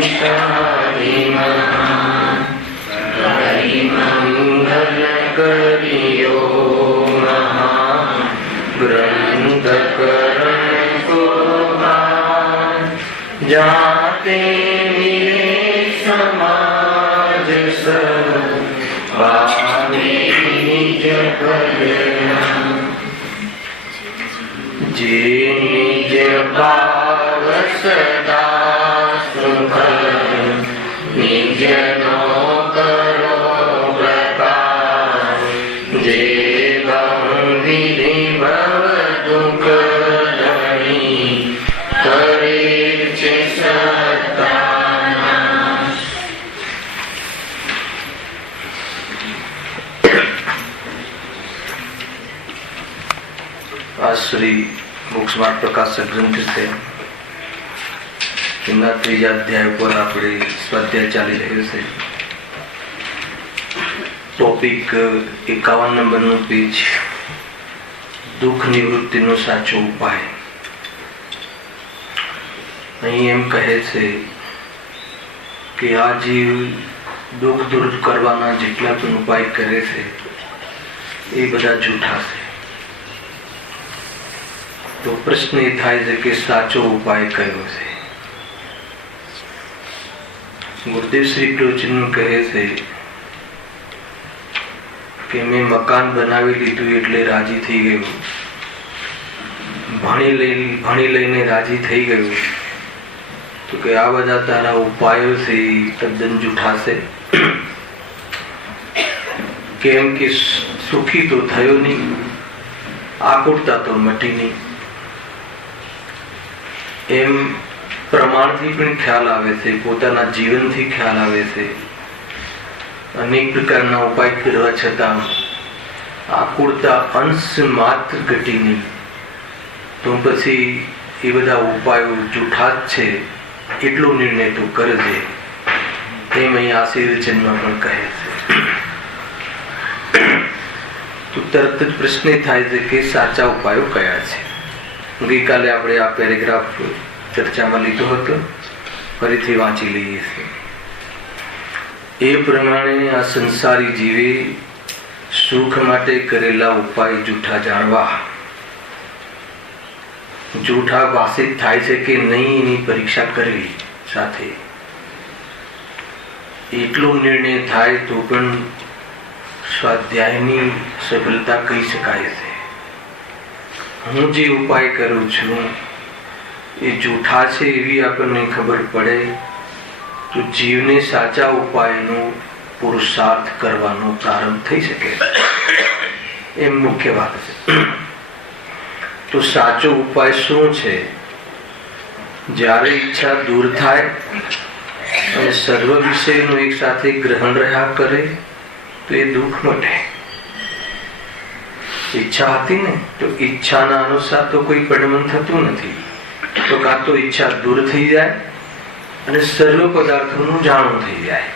સંસારી મહાન મંગલ કર્યો મહાન ગ્રંથ કરણ કુરબાન જાતે સમાજ સૌ પામે નિજ કલ્યાણ જે નિજ ભાવ સદા સુખ નિજનો કરો પ્રકાશ જે ગંભીર ભવ દુઃખ ધણી કરે છે સત્તાનાશ. આ શ્રી મોક્ષમાર્ગ પ્રકાશક ગ્રંથ છે. એમના 3જા અધ્યાય પર આપણે સ્વાધ્યાય ચાલી રહ્યો છે. ટોપિક 51 નંબરનું પેજ, દુઃખ નિવૃત્તિનો સાચો ઉપાય. અહીં એમ કહે છે કે આ જીવ દુઃખ દૂર કરવાના જેટલા પણ ઉપાય કરે છે એ બધા જૂઠા છે. તો પ્રશ્ન એ થાય છે કે સાચો ઉપાય કયો છે? ગુરુદેવ શ્રી પ્રવચન કહે છે કે મેં મકાન બનાવી લીધું એટલે રાજી થઈ ગયું, ભણી લઈને રાજી થઈ ગયું. તો કે આ બધા તારા ઉપાયો છે એ તદ્દન જૂઠા છે. કેમ કે સુખી તો થયો નહીં, આકુરતા તો મટી નહીં. એમ પ્રમાણથી પણ ખ્યાલ આવે છે, પોતાના જીવનથી ખ્યાલ આવે છે. અનેક પ્રકારના ઉપાય કરવા છતાં આકુરતા અંશ માત્ર ઘટી નહીં. તો પછી એ બધા ઉપાયો જૂઠા જ છે એટલો નિર્ણય તો કરજે. એમ અહીં આશીર્વચનમાં પણ કહે છે. તો તરત જ પ્રશ્ન થાય છે કે સાચા ઉપાયો કયા છે? ગઈકાલે આપણે આ પેરેગ્રાફ ચર્ચામાં લીધો હતો, ફરીથી વાંચી લઈએ છીએ. એ પ્રમાણે આ સંસારી જીવે સુખ માટે કરેલા ઉપાય જૂઠા જાણવા, જૂઠા ભાષિત થાય છે કે નહીં એની પરીક્ષા કરવી. સાથે એટલો નિર્ણય થાય તો પણ સ્વાધ્યાયની સફળતા કહી શકાય છે. હું જે ઉપાય કરું છું એ જૂઠા છે એવી આપણને ખબર પડે તો જીવને સાચા ઉપાયનો પુરુષાર્થ કરવાનો પ્રારંભ થઈ શકે. એમ મુખ્ય વાત છે. તો સાચો ઉપાય શું છે? જ્યારે ઈચ્છા દૂર થાય અને સર્વ વિષયનું એક સાથે ગ્રહણ રહ્યા કરે તો એ દુઃખ મટે. ઈચ્છા હતી ને તો ઈચ્છાના અનુસાર તો કોઈ પરિણામ થતું નથી. તો કાં તો ઈચ્છા દૂર થઈ જાય અને સર્વ પદાર્થોનું જાણવું થઈ જાય.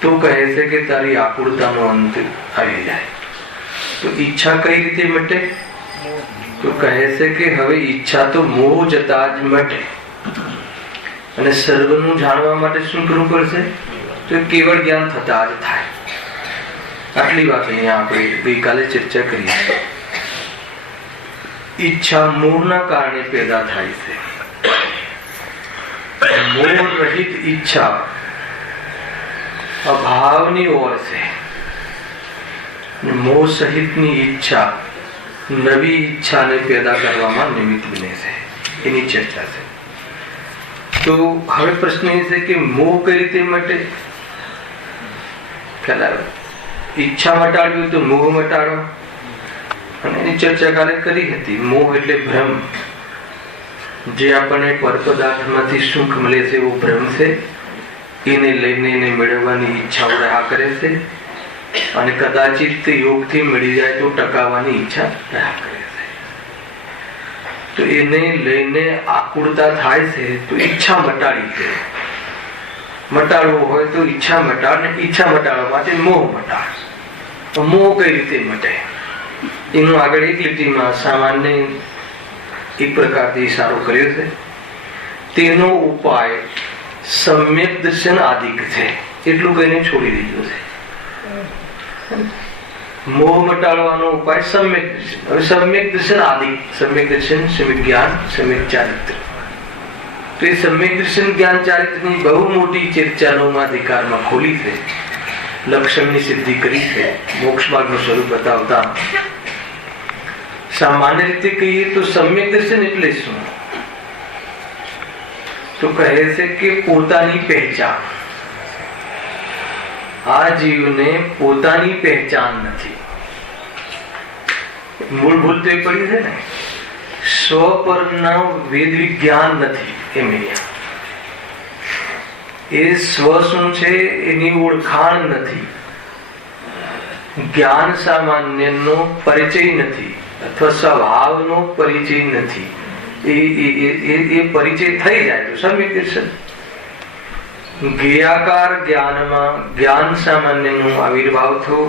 તો કહે છે કે તારી આકુરતાનો અંત આવી જાય. તો ઈચ્છા કઈ રીતે મટે? તો કહે છે કે હવે ઈચ્છા તો મોહ જતા જ મટે. અને સર્વનું જાણવા માટે શું કરવું પડશે? તો કેવળ જ્ઞાન થતા જ થાય. આટલી વાત અહીંયા આપણે ગઈકાલે ચર્ચા કરી. ઈચ્છા મોહના કારણે પેદા થાય છે. મોહ રહિત ઈચ્છા અભાવની ઓર છે. મોહ સહિતની ઈચ્છા નવી ઈચ્છાને પેદા કરવામાં નિમિત્ત બને છે. એની ચર્ચા છે. તો હવે પ્રશ્ન એ છે કે મોહ કઈ રીતે મટે? ઈચ્છા મટાડવી તો મોહ મટાડો. અને એની ચર્ચા કાલે કરી હતી. મોહ એટલે ભ્રમ. જે આપણને પર પદાર્થમાંથી સુખ મળે છે એવો ભ્રમ છે. એને લઈને એને મેળવવાની ઈચ્છાઓ રહ્યા કરે છે અને કદાચિત યોગથી મળી જાય તો ટકાવવાની ઈચ્છા રહ્યા કરે છે. તો એને લઈને આકુરતા થાય છે તો ઈચ્છા મટાડી છે. મટાડવો હોય તો ઈચ્છા મટાડ, ને ઈચ્છા મટાડવા માટે મોહ મટાડ. તો મોહ કઈ રીતે મટે? એનું આગળ એક લીટીમાં સામાન્ય એક પ્રકારથી ઇશારો કર્યો છે. તેનો ઉપાય સમ્યક દર્શન આદિક છે એટલું કહીને છોડી દીધું છે. મોહ મટાડવાનો ઉપાય સમ્યક દર્શન. હવે સમ્યક દર્શન આદિક, સમ્યક દર્શન, સમ્યક જ્ઞાન, સમ્યક ચારિત્ર. તો એ સમ્યક દર્શન જ્ઞાન ચારિત્રની બહુ મોટી ચર્ચા નવમાધિકારમાં ખોલી છે. લક્ષણની સિદ્ધિ કરી છે, મોક્ષ માર્ગનું સ્વરૂપ બતાવતા. સામાન્ય રીતે કહીએ તો સમ્યક દર્શન એટલે શું? તો કહે છે કે પોતાની પહેચાન. આ જીવને પોતાની પહેચાન નથી. મૂળભૂત તો એ પડી છે ને, સ્વ પરનું વેદ વિજ્ઞાન નથી. એ સ્વ શું છે એની ઓળખાણ નથી. જ્ઞાન સામાન્યનો પરિચય નથી, અથવા સ્વભાવનો પરિચય નથી. એ પરિચય થઈ જાય તો સમ્યક દર્શન. જ્ઞેયાકાર જ્ઞાનમાં જ્ઞાન સામાન્યનો આવિર્ભાવ થયો.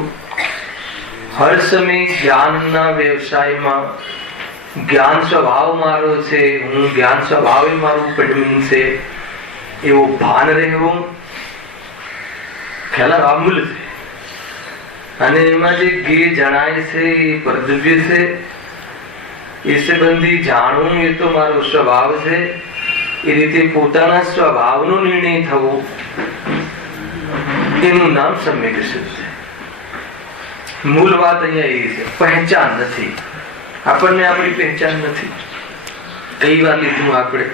હર સમય જ્ઞાનના વ્યવસાયમાં જ્ઞાન સ્વભાવ મારો છે, હું જ્ઞાન સ્વભાવ મારું પડમીન છે એવું ભાન રહેવું ખ્યાલ અમૂલ છે. અને એમાં જે જ્ઞેય જણાય છે એ પરદવ્ય છે. એ સંબંધી જાણવું એ તો મારો સ્વભાવ છે. એ રીતે પોતાના સ્વભાવનો નિર્ણય થવો એનું નામ સમ્યક દર્શન છે. મૂળ વાત અહીંયા એ છે, પહેચાન નથી. આપણને આપણી પહેચાન નથી. કઈ વાર લીધું આપણે,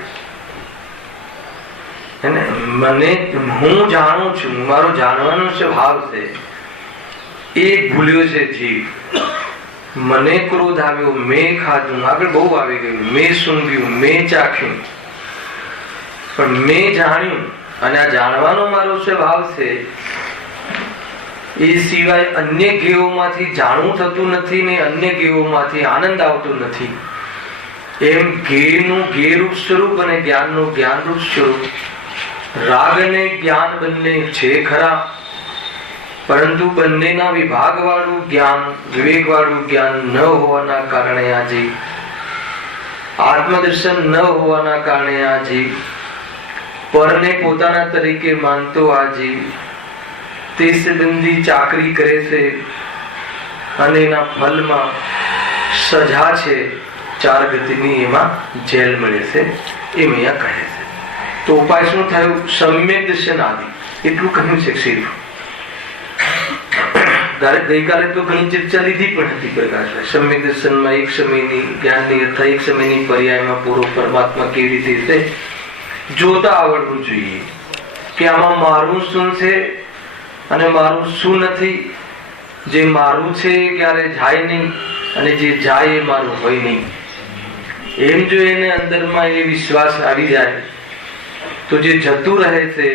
મને હું જાણું છું, મારો જાણવાનો સ્વભાવ છે એ ભૂલ્યો છે જીવ. મને ક્રોધ આવ્યો, મેં ખાધું, આગળ બહુ આવી ગયું, મેં સૂંઘ્યું, મેં ચાખ્યું, પણ મેં જાણ્યું. અને આ જાણવાનો મારો સ્વભાવ છે. એ સિવાય અન્ય જ્ઞેયોમાંથી જાણવું થતું નથી ને અન્ય જ્ઞેયોમાંથી આનંદ આવતો નથી. એમ જ્ઞેયનું જ્ઞેયરૂપ સ્વરૂપ અને જ્ઞાનનું જ્ઞાનરૂપ સ્વરૂપ, રાગ અને જ્ઞાન બંને છે ખરા, પરંતુ બંનેના વિભાગ વાળું જ્ઞાન, વિવેક વાળું જ્ઞાન ન હોવાના કારણે આજે આત્મદર્શન ન હોવાના કારણે આજે પરને પોતાના તરીકે માનતો આજે તે સંબંધી ચાકરી કરે છે. અને એના ફલમાં સજા છે 4 ગતિની, એમાં જેલ મળે છે એમ અહીંયા કહે છે. તો ઉપાય શું થયો? સમ્યક દર્શન આદિ એટલું કહ્યું છે. સિર્ફ ગઈકાલે તો ઘણી ચર્ચા લીધી પણ હતી પ્રકાશભાઈ. સમ્યક દર્શનમાં એક સમયની જ્ઞાનની અથવા એક સમયની પર્યાયમાં પૂરો પરમાત્મા કેવી રીતે છે જોતા આવડવું જોઈએ કે આમાં મારું શું છે અને મારું શું નથી. જે મારું છે એ ક્યારે જાય નહીં અને જે જાય એ મારું હોય નહીં. એમ જો એને અંદરમાં એ વિશ્વાસ આવી જાય તો જે જતું રહે છે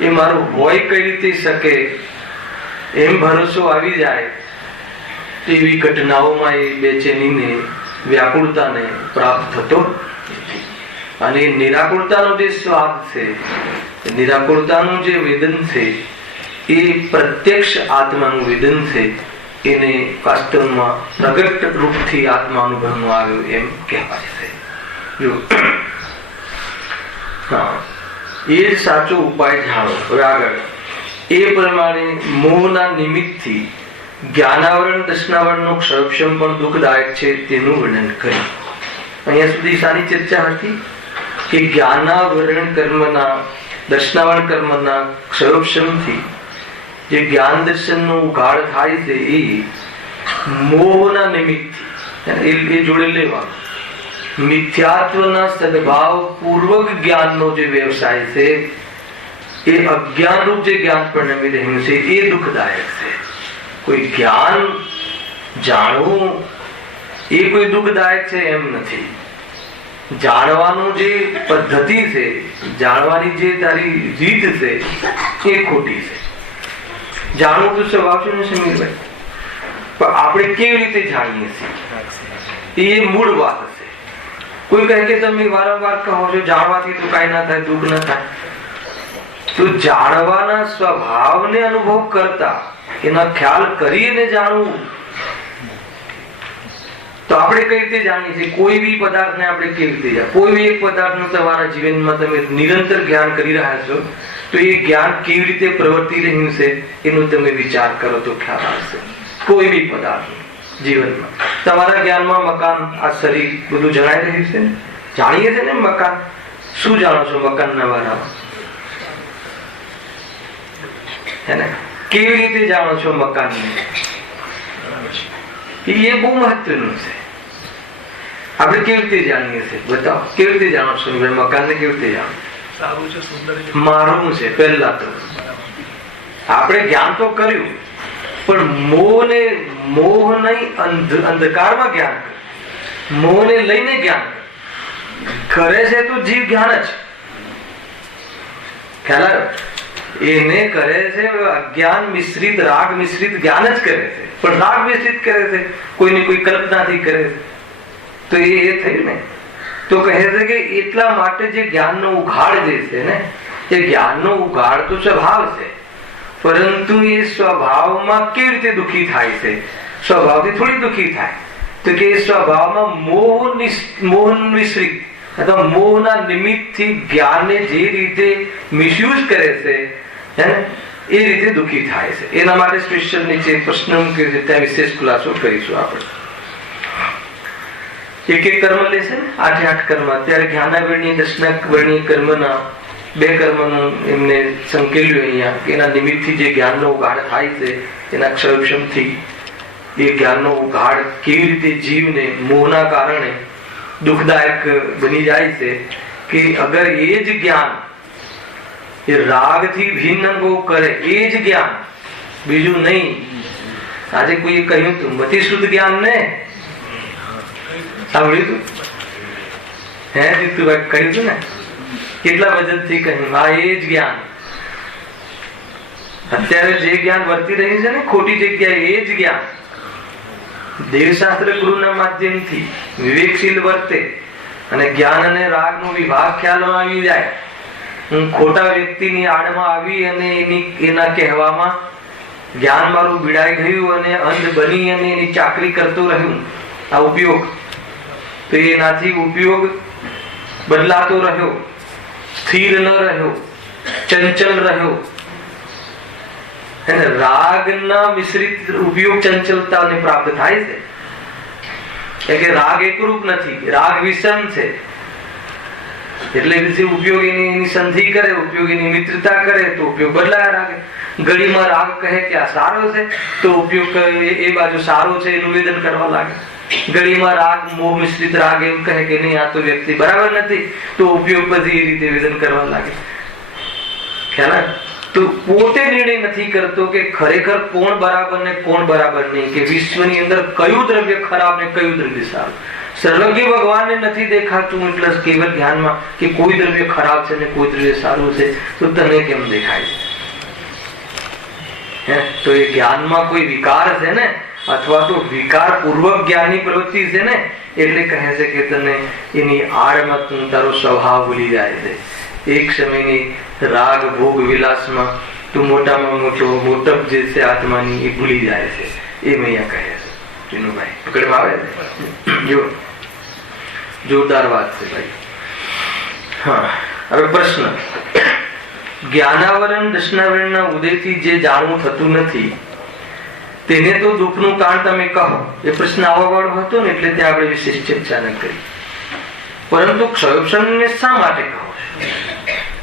એ મારું હોય કઈ રીતે શકે એમ ભરોસો આવી જાય. એવી ઘટનાઓમાં એ બેચેનીને, વ્યાકુળતાને પ્રાપ્ત થતો. અને નિરાકુળતાનો જે સ્વાદ છે, નિરાકુળતાનું જે વેદન છે એ પ્રત્યક્ષ આત્માનું વેદન છે. એને વાસ્તવમાં પ્રગટ રૂપથી આત્મા અનુભવમાં આવ્યો એમ કહેવાય છે. જો એ જ સાચો ઉપાય જાણો. હવે આગળ એ પ્રમાણે મોહના નિમિત્તથી જ્ઞાનાવરણ દર્શનાવરણનો ક્ષયક્ષમ પણ દુઃખદાયક છે તેનું વર્ણન કર્યું. અહીંયા સુધી સારી ચર્ચા હતી કે જ્ઞાનાવરણ કર્મના, દર્શનાવરણ કર્મના ક્ષયક્ષમથી જે જ્ઞાન દર્શનનો ઉઘાડ થાય છે એ મોહના નિમિત્તથી એ જોડે લેવાનું. મિથ્યાત્વના સદભાવ પૂર્વક જ્ઞાનનો જે વ્યવસાય છે એ અજ્ઞાન રૂપ જે જ્ઞાન પરિણમી રહ્યું છે એ દુઃખદાયક છે. કોઈ જ્ઞાન જાણવું એ કોઈ દુઃખદાયક છે એમ નથી. જાણવાનું જે પદ્ધતિ છે, જાણવાની જે તારી રીત છે એ ખોટી છે. જાણવું તો સ્વભાવ છે ને સમીરભાઈ, પણ આપણે કેવી રીતે જાણીએ છીએ એ મૂળ વાત છે. કોઈ કહે કે તમે વારંવાર કહો છો જાણવાથી તો કાંઈ ના થાય, દુઃખ ના થાય. તો જાણવાના સ્વભાવને અનુભવ કરતા એના ખ્યાલ કરીને જાણવું તો આપણે કઈ રીતે જાણીએ છીએ? કોઈ બી પદાર્થને આપણે કેવી રીતે જાણીએ? કોઈ બી એક પદાર્થનું તમારા જીવનમાં તમે નિરંતર જ્ઞાન કરી રહ્યા છો તો એ જ્ઞાન કેવી રીતે પ્રવર્તી રહ્યું છે એનો તમે વિચાર કરો તો ખ્યાલ આવશે. કોઈ બી પદાર્થ જીવનમાં તમારા જ્ઞાનમાં મકાન, આ શરીર બધું જણાઈ રહ્યું છે ને? જાણીએ છે ને મકાન? શું જાણો છો મકાનના બારામાં? હે ને? કેવી રીતે જાણો છો મકાનને? એ બહુ મહત્વનું છે. આપણે કેવી રીતે જાણીએ છીએ? બતાવો, કેવી રીતે જાણો છો મકાનને? કેવી રીતે જાણો? સારું છે, સુંદર છે, મારું છે. પહેલા તો આપણે જ્ઞાન તો કર્યું, પણ મોહ નહીં, અંધકારમાં જ્ઞાન, મોહને લઈને જ્ઞાન કરે છે તો જીવ જ્ઞાન જ ખ્યાલ એને કરે છે. અજ્ઞાન મિશ્રિત, રાગ મિશ્રિત જ્ઞાન જ કરે છે, પણ રાગ મિશ્રિત કરે છે, કોઈની કોઈ કલ્પનાથી કરે છે. તો એ થયું ને. તો કહે છે કે એટલા માટે જે જ્ઞાનનો ઉઘાડ જે છે ને, એ જ્ઞાનનો ઉઘાડ તો સ્વભાવ છે, પરંતુ એ સ્વભાવમાં કેવી રીતે દુઃખી થાય છે? સ્વભાવથી થોડી દુઃખી થાય. તો કે એ સ્વભાવમાં મોહ મિશ્રિત અથવા મોહના નિમિત્તથી જ્ઞાનને જે રીતે મિસયુઝ કરે છે એ રીતે દુઃખી થાય છે. એના માટે સ્પેશિયલ નીચે પ્રશ્ન મૂક્યો છે, ત્યાં વિશેષ ખુલાસો કરીશું આપણે. એક એક કર્મ લેશે ને, 8 કર્મ. અત્યારે જ્ઞાનાવરણીય, દર્શનાવરણીય કર્મના 2 કર્મનું એમને સંકેલ્યું અહીંયા કે એના નિમિત્તથી જે જ્ઞાનનો ઉઘાડ થાય છે, એના ક્ષયક્ષમથી એ જ્ઞાનનો ઉઘાડ કેવી રીતે જીવને મોહના કારણે દુઃખદાયક બની જાય છે. કે અગર એ જ જ્ઞાન એ રાગથી ભિન્ન અનુભવ કરે, એ જ જ્ઞાન, બીજું નહીં. આજે કોઈએ કહ્યું હતું મતિ શુદ્ધ જ્ઞાન ને સાંભળ્યું હતું? હે જીતુભાઈ કહ્યું હતું ને? કેટલા વજનથી કહ્યું? હા, એ જ જ્ઞાન. અત્યારે જે જ્ઞાન વર્તી રહ્યું છે ને ખોટી જગ્યાએ, એ જ જ્ઞાન દેવશાસ્ત્ર ગુરુના માધ્યમથી વિવેકશીલ વર્તે અને જ્ઞાન અને રાગનો વિભાગ ખ્યાલમાં આવી જાય. હું ખોટા વ્યક્તિની આડમાં આવી અને એના કહેવામાં જ્ઞાન મારું ભીડાઈ ગયું અને અંધ બની અને એની ચાકરી કરતો રહ્યું. આ ઉપયોગ તો એનાથી ઉપયોગ બદલાતો રહ્યો, સ્થિર ન રહ્યો, ચંચલ રહ્યો. રાગના મિશ્રિત ઉપયોગ ચંચલતાને પ્રાપ્ત થાય છે. કે રાગ એકરૂપ નથી, રાગ વિષમ છે. એટલે ઉપયોગ એની સંધિ કરે, ઉપયોગ એની મિત્રતા કરે તો ઉપયોગ બદલાય. રાગ ઘડીમાં રાગ કહે કે આ સારો છે તો ઉપયોગ એ બાજુ સારો છે એનું વેદન કરવા લાગે. ઘડીમાં રાગ મોહ મિશ્રિત રાગ એમ કહે કે નહીં આ તો વ્યક્તિ બરાબર નથી તો ઉપયોગ બધી એ રીતે વેદન કરવા લાગે. ખ્યાલ? તો પોતે નિર્ણય નથી કરતો કે ખરેખર કોણ બરાબર ને કોણ બરાબર નહીં, કે વિશ્વની અંદર કયું દ્રવ્ય ખરાબ ને કયું દ્રવ્ય સારું. સર્વજ્ઞ ભગવાનને નથી દેખાતું એટલે કેવલ જ્ઞાનમાં કે કોઈ દ્રવ્ય ખરાબ છે ને કોઈ દ્રવ્ય સારું છે, તો તને કેમ દેખાય છે? તો એ જ્ઞાનમાં કોઈ વિકાર છે ને, અથવા તો વિકાર પૂર્વક જ્ઞાનની પ્રવૃત્તિ છે ને, એટલે કહે છે કે તને એની આડમાં તું તારો સ્વભાવ ભૂલી જાય છે. એક સમયની રાગ ભોગ વિલાસમાં તું મોટામાં મોટપ જે છે આત્માની એ ભૂલી જાય છે. એમ અહીંયા કહે છે જીનુભાઈ. પકડમાં આવે જો જોરદાર વાત છે ભાઈ. હા, હવે પ્રશ્ન. જ્ઞાનાવરણ દર્શનાવરણના ઉદયથી જે જાણવું થતું નથી તેને તો દુઃખનું કારણ તમે કહો. એ પ્રશ્ન આવવા વાળો હતો ને એટલે ત્યાં આપણે વિશેષ ચર્ચા ન કરી. પરંતુ ક્ષયોક્ષણને શા માટે કહો?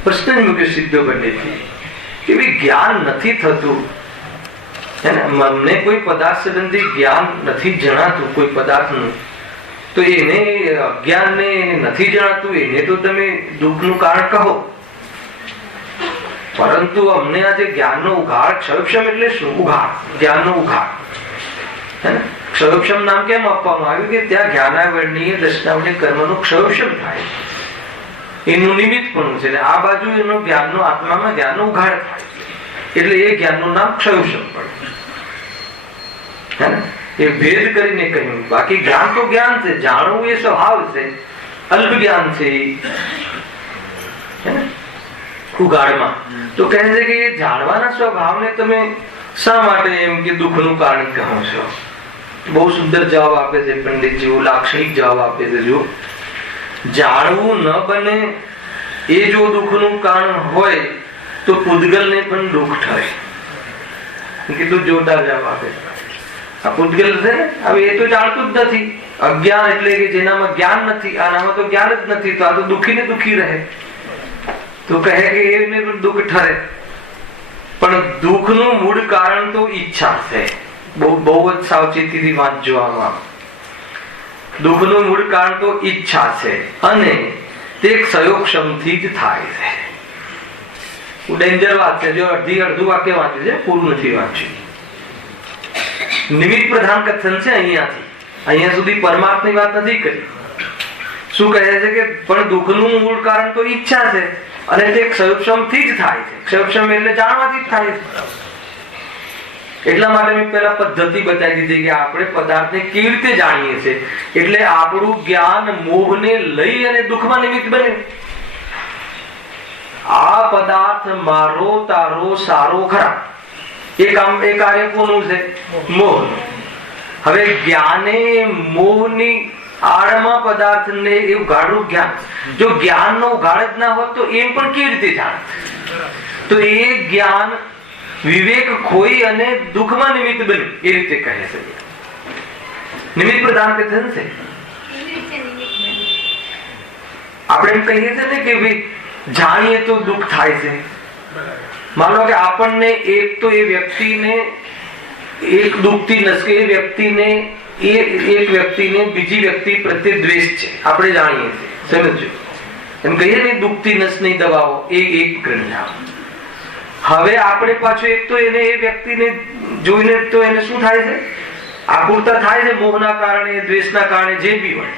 પ્રશ્ન જ મૂક્યો સિદ્ધો પંડિતજી કે ભાઈ જ્ઞાન નથી થતું, મને કોઈ પદાર્થ સંબંધી જ્ઞાન નથી જણાતું કોઈ પદાર્થનું, તો એને અજ્ઞાનને એને નથી જણાતું, એને તો તમે દુઃખનું કારણ કહો. પરંતુ અમને આજે જ્ઞાનનો ઉઘાડ, ક્ષયોક્ષમ એટલે શું? ઉઘાડ, જ્ઞાનનો ઉઘાડ. ક્ષયોક્ષમ નામ કેમ આપવામાં આવ્યું? કે ત્યાં જ્ઞાનાવરણીય દર્શનાવરણીય કર્મનો ક્ષયોક્ષમ થાય, એનું નિમિત્ત પણ છે. આ બાજુ એનો જ્ઞાનનો આત્મામાં જ્ઞાનનો ઉઘાડ થાય એટલે એ જ્ઞાનનું નામ ક્ષયોક્ષમ પડે. એ ભેદ કરીને કહ્યું. બાકી જ્ઞાન તો જ્ઞાન છે, જાણવું એ સ્વભાવ છે, અલ્પ જ્ઞાન છે ઉઘાડમાં. તો કહે છે કે એ જાણવાના સ્વભાવને તમે શા માટે એમ કે દુઃખનું કારણ કહો છો? બહુ સુંદર જવાબ આપે છે પંડિતજી, લાક્ષણિક જવાબ આપે છે. જો જાણવું ન બને એ જો દુઃખનું કારણ હોય તો પૂતગલને પણ દુઃખ ઠરે. કેટલું જોરદાર જવાબ આપે. આ પૂતગલ છે ને, હવે એ તો જાણતું જ નથી. અજ્ઞાન એટલે કે જેનામાં જ્ઞાન નથી, આનામાં તો જ્ઞાન જ નથી, તો આ તો દુઃખી ને દુઃખી રહે. તો કહે કે એને પણ દુઃખ ઠરે. પણ દુઃખનું મૂળ કારણ તો ઈચ્છા છે. બહુ જ સાવચેતીથી વાંચજો આમાં. દુઃખનું મૂળ કારણ તો ઈચ્છા છે અને તે ક્ષયોક્ષમથી જ થાય છે. ડેન્જર વાત છે. જો અડધું વાક્ય વાંચ્યું છે, પૂરું નથી વાંચ્યું. નિમિત્ત પ્રધાન કથન છે અહીંયા સુધી પરમાર્થની વાત નથી કરી. શું કહે છે કે પણ દુઃખનું મૂળ કારણ તો ઈચ્છા છે અને તે ક્ષયોક્ષમથી જ થાય છે. ક્ષયોક્ષમ એટલે જાણવાથી જ થાય છે. એટલા માટે મેં પહેલા પદ્ધતિ બતાવી દીધી કે આપણે પદાર્થને કેવી રીતે જાણીએ છીએ. એટલે આપણું જ્ઞાન મોહને લઈ અને દુઃખમાં નિમિત્ત બને. આ પદાર્થ મારો, તારો, સારો, ખરાબ, એ કાર્ય કોનું છે? મોહનું. હવે જ્ઞાને મોહની આડમાં પદાર્થને એવું ગાઢું જ્ઞાન, જો જ્ઞાનનો ગાઢ જ ના હોત તો એમ પણ કેવી રીતે જાણે? તો એ જ્ઞાન વિવેક ખોઈ અને દુઃખમાં નિમિત્ત બન્યું, એ રીતે કહે છે. નિમિત્ત પ્રધાન કથન છે. આપણે એમ કહીએ છીએ ને કે ભાઈ જાણીએ તો દુઃખ થાય છે. માનો કે આપણને એક તો એ વ્યક્તિને એક દુઃખથી નસકે, એ વ્યક્તિને એક વ્યક્તિને બીજી વ્યક્તિ પ્રત્યે દ્વેષ છે, આપણે જાણીએ છીએ. સમજો એમ કહીએ ને દુઃખથી નસની દવાઓ, એ એક ગ્રંથા. હવે આપણે પાછું એક તો એને એ વ્યક્તિને જોઈને તો એને શું થાય છે? આકુરતા થાય છે, મોહના કારણે, દ્વેષના કારણે, જે બી હોય.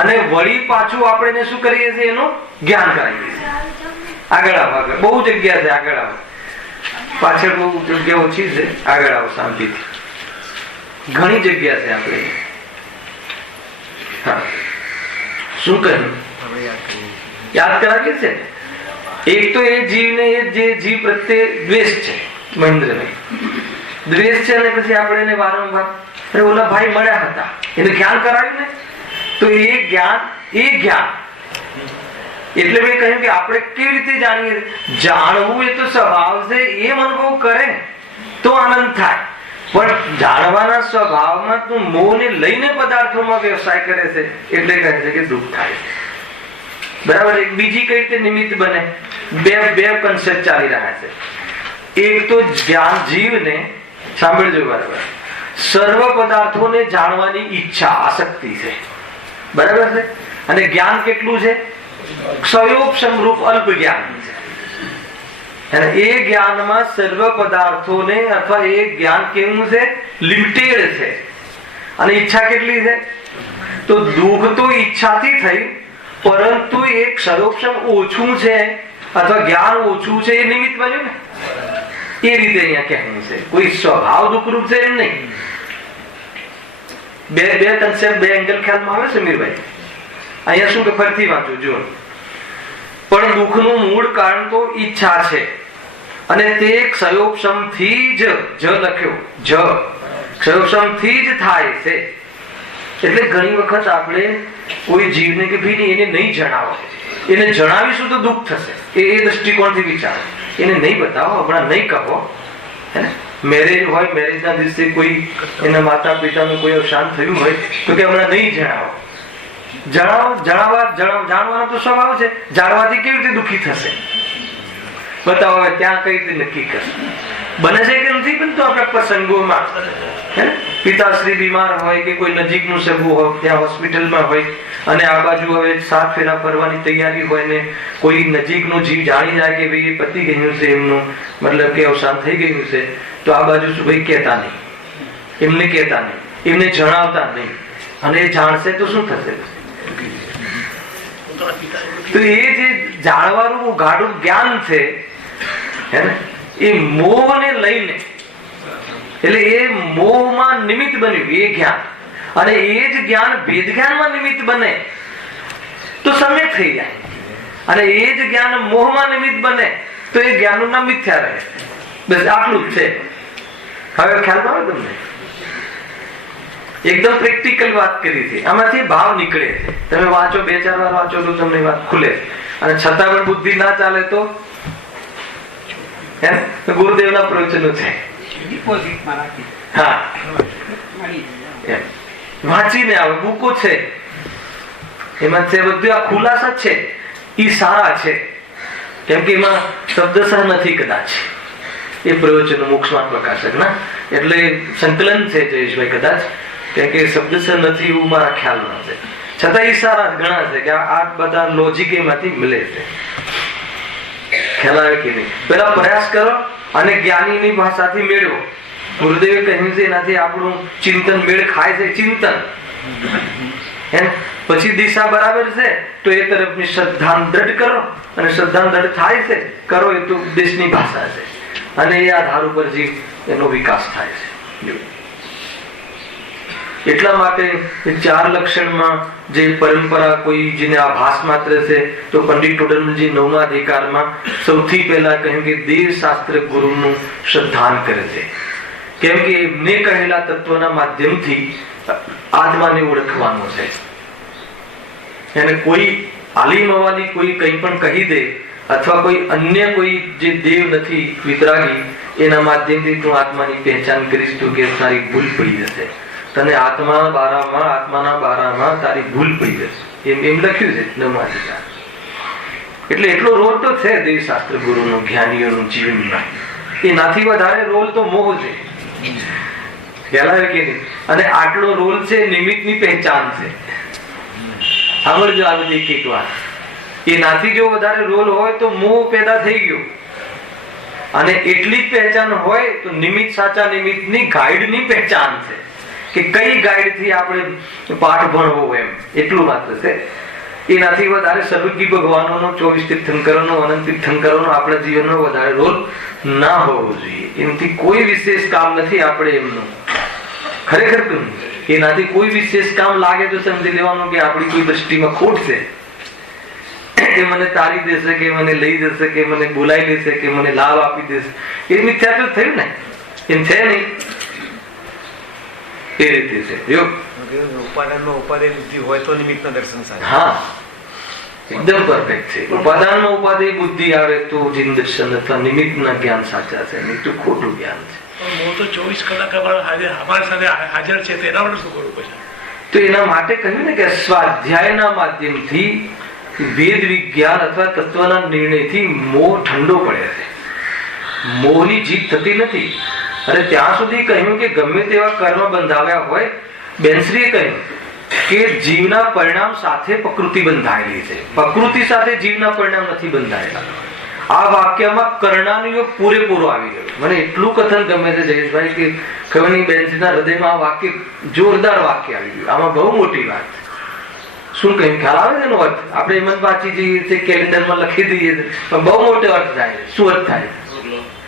અને વળી પાછું આપણે એને શું કરીએ છીએ? એનું જ્ઞાન કરાવીએ છીએ. આગળ આવો, આગળ બહુ જગ્યા છે, આગળ આવો. પાછળ બહુ જગ્યા ઓછી છે, આગળ આવો શાંતિથી. ઘણી જગ્યા છે આપણે. હા, શું કહ્યું? યાદ કરાવીએ છે. એક તો એ જીવને, જે જીવ પ્રત્યે દ્વેષ છે, મહેન્દ્રભાઈ દ્વેષ છે, અને પછી આપણે એને વારંવાર ઓલા ભાઈ મળ્યા હતા, એને જ્ઞાન કરાવ્યું ને, તો એ જ્ઞાન એટલે મેં કહ્યું કે આપણે કેવી રીતે જાણીએ? જાણવું એ તો સ્વભાવ છે, એમ અનુભવ કરે તો આનંદ થાય. પણ જાણવાના સ્વભાવમાં તું મોહને લઈને પદાર્થોમાં વ્યવસાય કરે છે, એટલે કહે છે કે દુઃખ થાય. બરાબર. એક બીજી કઈ રીતે નિમિત્ત બને? બે કન્સેપ્ટ ચાલી રહ્યા છે. એક તો જ્ઞાન જીવને, સાંભળજો બરાબર, સર્વ પદાર્થોને જાણવાની ઈચ્છા, આસક્તિ છે, બરાબર છે. અને જ્ઞાન કેટલું છે? ક્ષયોક્ષમ રૂપ અલ્પ જ્ઞાન છે. અને એ જ્ઞાનમાં સર્વ પદાર્થોને, અથવા એ જ્ઞાન કેવું છે? લિમિટેડ છે. અને ઈચ્છા કેટલી છે? તો દુઃખ તો ઈચ્છાથી થઈ, પરંતુ એ ક્ષયોક્ષમ ઓછું છે અથવા જ્ઞાન ઓછું છે, એ નિમિત્ત બન્યું ને. એ રીતે અહીંયા કહેવું છે. કોઈ સ્વભાવ દુઃખરૂપ છે એમ નહીં. બે કન્સેપ્ટ, બે એંગલ ખ્યાલમાં આવે છે મીરભાઈ. અહીંયા શું કે ફરીથી વાંચું જુઓ. પણ દુઃખનું મૂળ કારણ તો ઈચ્છા છે અને તે ક્ષયોક્ષમથી જ લખ્યો, ક્ષયોક્ષમથી જ થાય છે. એટલે ઘણી વખત આપણે કોઈ જીવને કે ભાઈ એને નહીં જણાવો, એને જણાવીશું તો દુઃખ થશે, એ દ્રષ્ટિકોણથી વિચારો. એને નહીં બતાવો, હમણાં નહીં કહો. હે ને, મેરેજ હોય, મેરેજના દિવસે કોઈ એના માતા પિતાનું કોઈ અવસાન થયું હોય તો કે હમણાં નહીં જણાવો. જાણવાનો તો સ્વભાવ છે. જાણવાથી કેવી રીતે દુઃખી થશે? બતાવો. હવે ત્યાં કઈ રીતે નક્કી કરશે? બને છે કે નથી બનતું? આપણા પ્રસંગોમાં પિતાશ્રી બીમાર હોય કે કોઈ નજીકનું સગું હોય, ત્યાં હોસ્પિટલમાં હોય, અને આ બાજુ હવે 7 ફેરા ફરવાની તૈયારી હોય ને કોઈ નજીકનો જીવ જાણી જાય કે ભાઈ પતી ગયું છે એમનું, મતલબ કે અવસાન થઈ ગયું છે, તો આ બાજુ શું ભાઈ કહેતા નહીં, એમને કહેતા નહીં, એમને જણાવતા નહીં. અને એ જાણશે તો શું થશે? તો એ જે જાણવાનું ગાઢું જ્ઞાન છે, હે ને, એ મોહને લઈને, એટલે એ મોહમાં નિમિત્ત બન્યું એ જ્ઞાન. અને એ જ જ્ઞાન ભેદ જ્ઞાનમાં નિમિત્ત બને તો સમ્યક થઈ જાય. અને એ જ જ્ઞાન મોહમાં નિમિત્ત બને તો એ જ્ઞાનનું નામ મિથ્યા રહે. બસ આટલું જ છે. હવે ખ્યાલ આવે તમને? એકદમ પ્રેક્ટિકલ વાત કરી છે. આમાંથી ભાવ નીકળે છે. તમે વાંચો, 2-4 વાર વાંચો તો તમને વાત ખુલે. અને છતાં પણ બુદ્ધિ ના ચાલે તો ગુરુદેવના પ્રવચનો છે. હા, વાંચીને આવે, બુકો છે, એમાં છે બધું આ ખુલાસા છે, એ સારા છે. કેમ કે એમાં શબ્દસહ નથી કદાચ એ પ્રવચનો મોક્ષમાર્ગ પ્રકાશક ના, એટલે સંકલન છે જયેશભાઈ કદાચ, કેમ કે શબ્દસહ નથી એવું મારા ખ્યાલમાં છે. છતાં એ સારા ઘણા છે કે આ બધા લોજિક એમાંથી મળે છે. ખ્યાલ આવે કે નહીં? પેલા પ્રયાસ કરો અને જ્ઞાનીની ભાષાથી મેળવો. ગુરુદેવે કહ્યું છે એનાથી આપણું ચિંતન મેળ ખાય છે. ચિંતન પછી દિશા બરાબર છે તો એ તરફની શ્રદ્ધા દ્રઢ કરો, અને શ્રદ્ધા દ્રઢ થાય છે કરો એ તો દેશની ભાષા છે, અને એ આધાર ઉપર જીવ એનો વિકાસ થાય છે. એટલા માટે 4 લક્ષણમાં જે પરંપરા કોઈ જેને આભાસ માત્ર છે, તો પંડિત ટોડરમલજી 9મા અધિકારમાં સૌથી પહેલા કહ્યું કે દેવ શાસ્ત્ર ગુરુનું શ્રદ્ધાન કરે છે. કેમ કે એમને કહેલા તત્વના માધ્યમથી આત્માને ઓળખવાનો છે. એને કોઈ આલિમ અવાલી કોઈ કંઈ પણ કહી દે, અથવા કોઈ અન્ય કોઈ જે દેવ નથી વિતરાગી, એના માધ્યમથી તું આત્માની પહેચાન કરીશ તો કે તારી ભૂલ પડી જશે. તને આત્માના બારામાં તારી ભૂલ પડી જશે, એમ લખ્યું છે 9મા અધિકાર. એટલે એટલો રોલ તો છે દેવ શાસ્ત્ર ગુરુનો જ્ઞાનીઓનું જીવનમાં. એનાથી વધારે રોલ તો મોહ છે. ખ્યાલ આવે કે નહીં? અને આટલો રોલ છે નિમિત્તની પહેચાન છે. સાંભળજો આ બધી એક વાત. એનાથી જો વધારે રોલ હોય તો મોહ પેદા થઈ ગયો, અને એટલી જ પહેચાન હોય તો નિમિત્ત, સાચા નિમિત્તની ગાઈડની પહેચાન છે કે કઈ ગાઈડ થી આપણે પાઠ ભણવો એમ, એટલું માત્ર છે. એનાથી વધારે સર્વજ્ઞ ભગવાનોનો, 24 તીર્થંકરોનો, અનંત તીર્થંકરોનો આપણા જીવનનો વધારે રોલ ના હોવો જોઈએ. એનાથી કોઈ વિશેષ કામ નથી આપણે એમનું. ખરેખર એનાથી કોઈ વિશેષ કામ લાગે તો સમજી લેવાનું કે આપણી કોઈ દ્રષ્ટિમાં ખોટ છે. કે મને તારી દેશે, કે મને લઈ જશે, કે મને બોલાવી દેશે, કે મને લાભ આપી દેશે, એ મિથ્યા તો થયું ને, એમ છે નહીં. એ રીતે છે. ઉપાદાનમાં ઉપાદેય બુદ્ધિ હોય તો નિમિત્તના દર્શન થાય. હા, એકદમ પરફેક્ટ છે. ઉપાદાનમાં ઉપાદેય બુદ્ધિ આવે તો જીન દર્શન અથવા નિમિત્તના જ્ઞાન સાચા છે, નહીં તો ખોટું જ્ઞાન છે. હું તો 24 કલાક અમારી સાથે હાજર છે, તેના માટે શું કરવું પડશે? તો એના માટે કહ્યું ને કે સ્વાધ્યાયના માધ્યમથી વેદ વિજ્ઞાન અથવા તત્વના નિર્ણયથી મોહ ઠંડો પડે છે. મોહની જીત થતી નથી. અને ત્યાં સુધી કહ્યું કે ગમે તેવા કર્મ બંધાવ્યા હોય, બેનશ્રીએ કહ્યું કે જીવના પરિણામ સાથે પ્રકૃતિ બંધાયેલી છે, પ્રકૃતિ સાથે જીવના પરિણામ નથી બંધાયેલા. આ વાક્યમાં કર્ણાનુયોગ પૂરેપૂરો આવી ગયો. મને એટલું કથન ગમે છે જયેશભાઈ કે ખબર નહીં, બેનશ્રીના હૃદયમાં આ વાક્ય જોરદાર વાક્ય આવી ગયું. આમાં બહુ મોટી વાત. શું કહ્યું? ખ્યાલ આવે છે એનો અર્થ? આપણે એમ જ વાંચી જઈએ છીએ, કેલેન્ડરમાં લખી દઈએ છીએ, પણ બહુ મોટો અર્થ થાય. શું અર્થ થાય?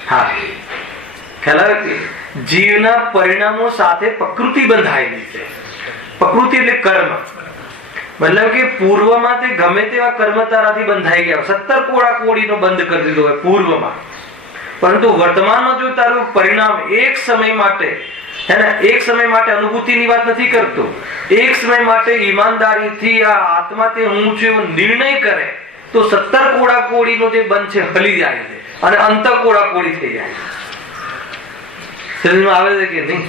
હા, ખ્યાલ આવે કે જીવના પરિણામો સાથે પ્રકૃતિ બંધાયેલી છે. પ્રકૃતિ એટલે કર્મ. મતલબ કે પૂર્વમાં તે ગમે તેવા કર્મ તારાથી બંધાઈ ગયા, 17 કોડા કોડીનો બંધ કરી દીધો હોય પૂર્વમાં, પરંતુ વર્તમાનમાં જો તારું પરિણામ એક સમય માટે, હે ને, એક સમય માટે અનુભૂતિની વાત નથી કરતો, એક સમય માટે ઈમાનદારીથી આ આત્મા તે હું છું એવો નિર્ણય કરે તો 17 કોડા કોડીનો જે બંધ છે હલી જાય છે, અને અંત કોડા કોડી થઈ જાય છે. સમજમાં આવે છે કે નહીં?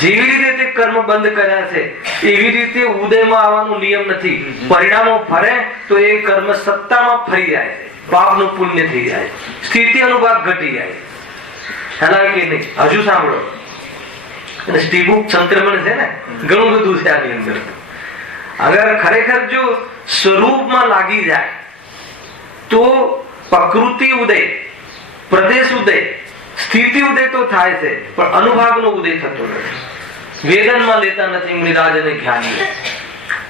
જેવી રીતે તે કર્મ બંધ કર્યા છે એવી રીતે ઉદયમાં આવવાનો નિયમ નથી. પરિણામો ફરે તો એ કર્મ સત્તામાં ફરી જાય છે, પાપનું પુણ્ય થઈ જાય, સ્થિતિ અનુભાગ ઘટી જાય. ખ્યાલ કે નહીં? હજુ સાંભળો. અને સ્ટીબુક સંક્રમણ છે ને, ઘણું બધું છે આની અંદર. અગર ખરેખર જો સ્વરૂપમાં લાગી જાય તો પ્રકૃતિ ઉદય, પ્રદેશ ઉદય, સ્થિતિ ઉદય તો થાય છે, પણ અનુભાવનો ઉદય થતો નથી. વેદનમાં લેતા નથી મુનિરાજ અને જ્ઞાની.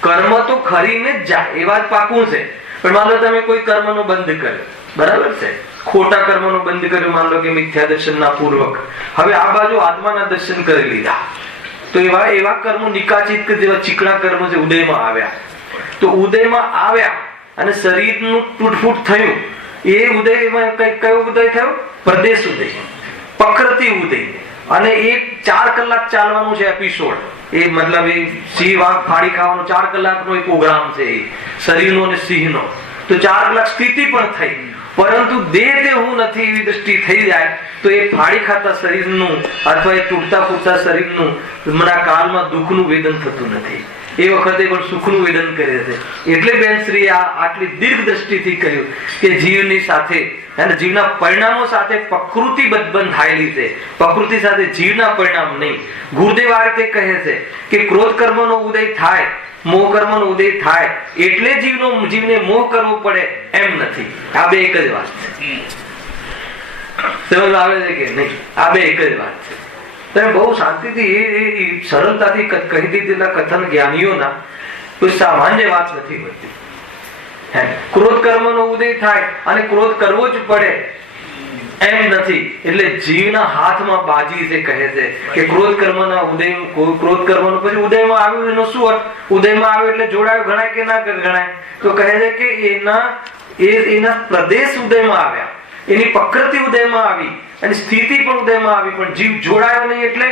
કર્મ તો ખરીને જ જાય, એ વાત પાકું છે. પણ માનો તમે કોઈ કર્મનો બંધ કર્યો, બરાબર છે, ખોટા કર્મનો બંધ કર્યો, માન લો કે મિથ્યા દર્શનના પૂર્વક, હવે આ બાજુ આત્માના દર્શન કરી લીધા, તો એવા કર્મો નિકાચિત જેવા ચીકણા કર્મો જે ઉદયમાં આવ્યા, તો ઉદયમાં આવ્યા અને શરીરનું તૂટફૂટ થયું, એ ઉદયમાં કયો ઉદય થયો? પ્રદેશ ઉદય, પ્રકૃતિ ઉદય. અને એ 4 કલાક ચાલવાનું છે એપિસોડ. એ મતલબ એ સિંહ વાઘ ફાડી ખાવાનો 4 કલાકનો એક પ્રોગ્રામ છે એ શરીરનો અને સિંહનો. તો 4 કલાક સ્થિતિ પણ થઈ, પરંતુ દેહ તે હું નથી એવી દ્રષ્ટિ થઈ જાય તો એ ફાડી ખાતા શરીરનું અથવા એ તૂટતા ફૂટતા શરીરનું હમણાં કાળમાં દુઃખનું વેદન થતું નથી. એ વખતે પણ સુખનું વેદન કરે છે. એટલે બેન શ્રી આટલી દીર્ઘ દ્રષ્ટિથી કહ્યું કે જીવની સાથે અને જીવના પરિણામો સાથે પ્રકૃતિ બંધાયેલી છે, પ્રકૃતિ સાથે જીવના પરિણામ નહીં. ગુરુદેવ આ રીતે કહે છે કે ક્રોધ કર્મનો ઉદય થાય, મોહ કર્મનો ઉદય થાય એટલે જીવને મોહ કરવો પડે એમ નથી. આ બે એક જ વાત છે. સમજ આવે છે કે નહીં? આ બે એક જ વાત છે. તમે બહુ શાંતિથી એ સરળતાથી કહી દીધેલા કથન જ્ઞાનીઓના કોઈ સામાન્ય વાત નથી હોતી. ક્રોધ કર્મનો ઉદય થાય અને ક્રોધ કરવો જ પડે એમ નથી. એટલે જીવના હાથમાં બાજી છે કહે છે કે ક્રોધ કર્મના ઉદય, ક્રોધ કર્મનો પછી ઉદયમાં આવ્યું એનો શું અર્થ? ઉદયમાં આવ્યું એટલે જોડાયું ગણાય કે ના ગણાય? તો કહે છે કે એના પ્રદેશ ઉદયમાં આવ્યા, એની પ્રકૃતિ ઉદયમાં આવી અને સ્થિતિ પણ ઉદયમાં આવી, પણ જીવ જોડાયો નહીં. એટલે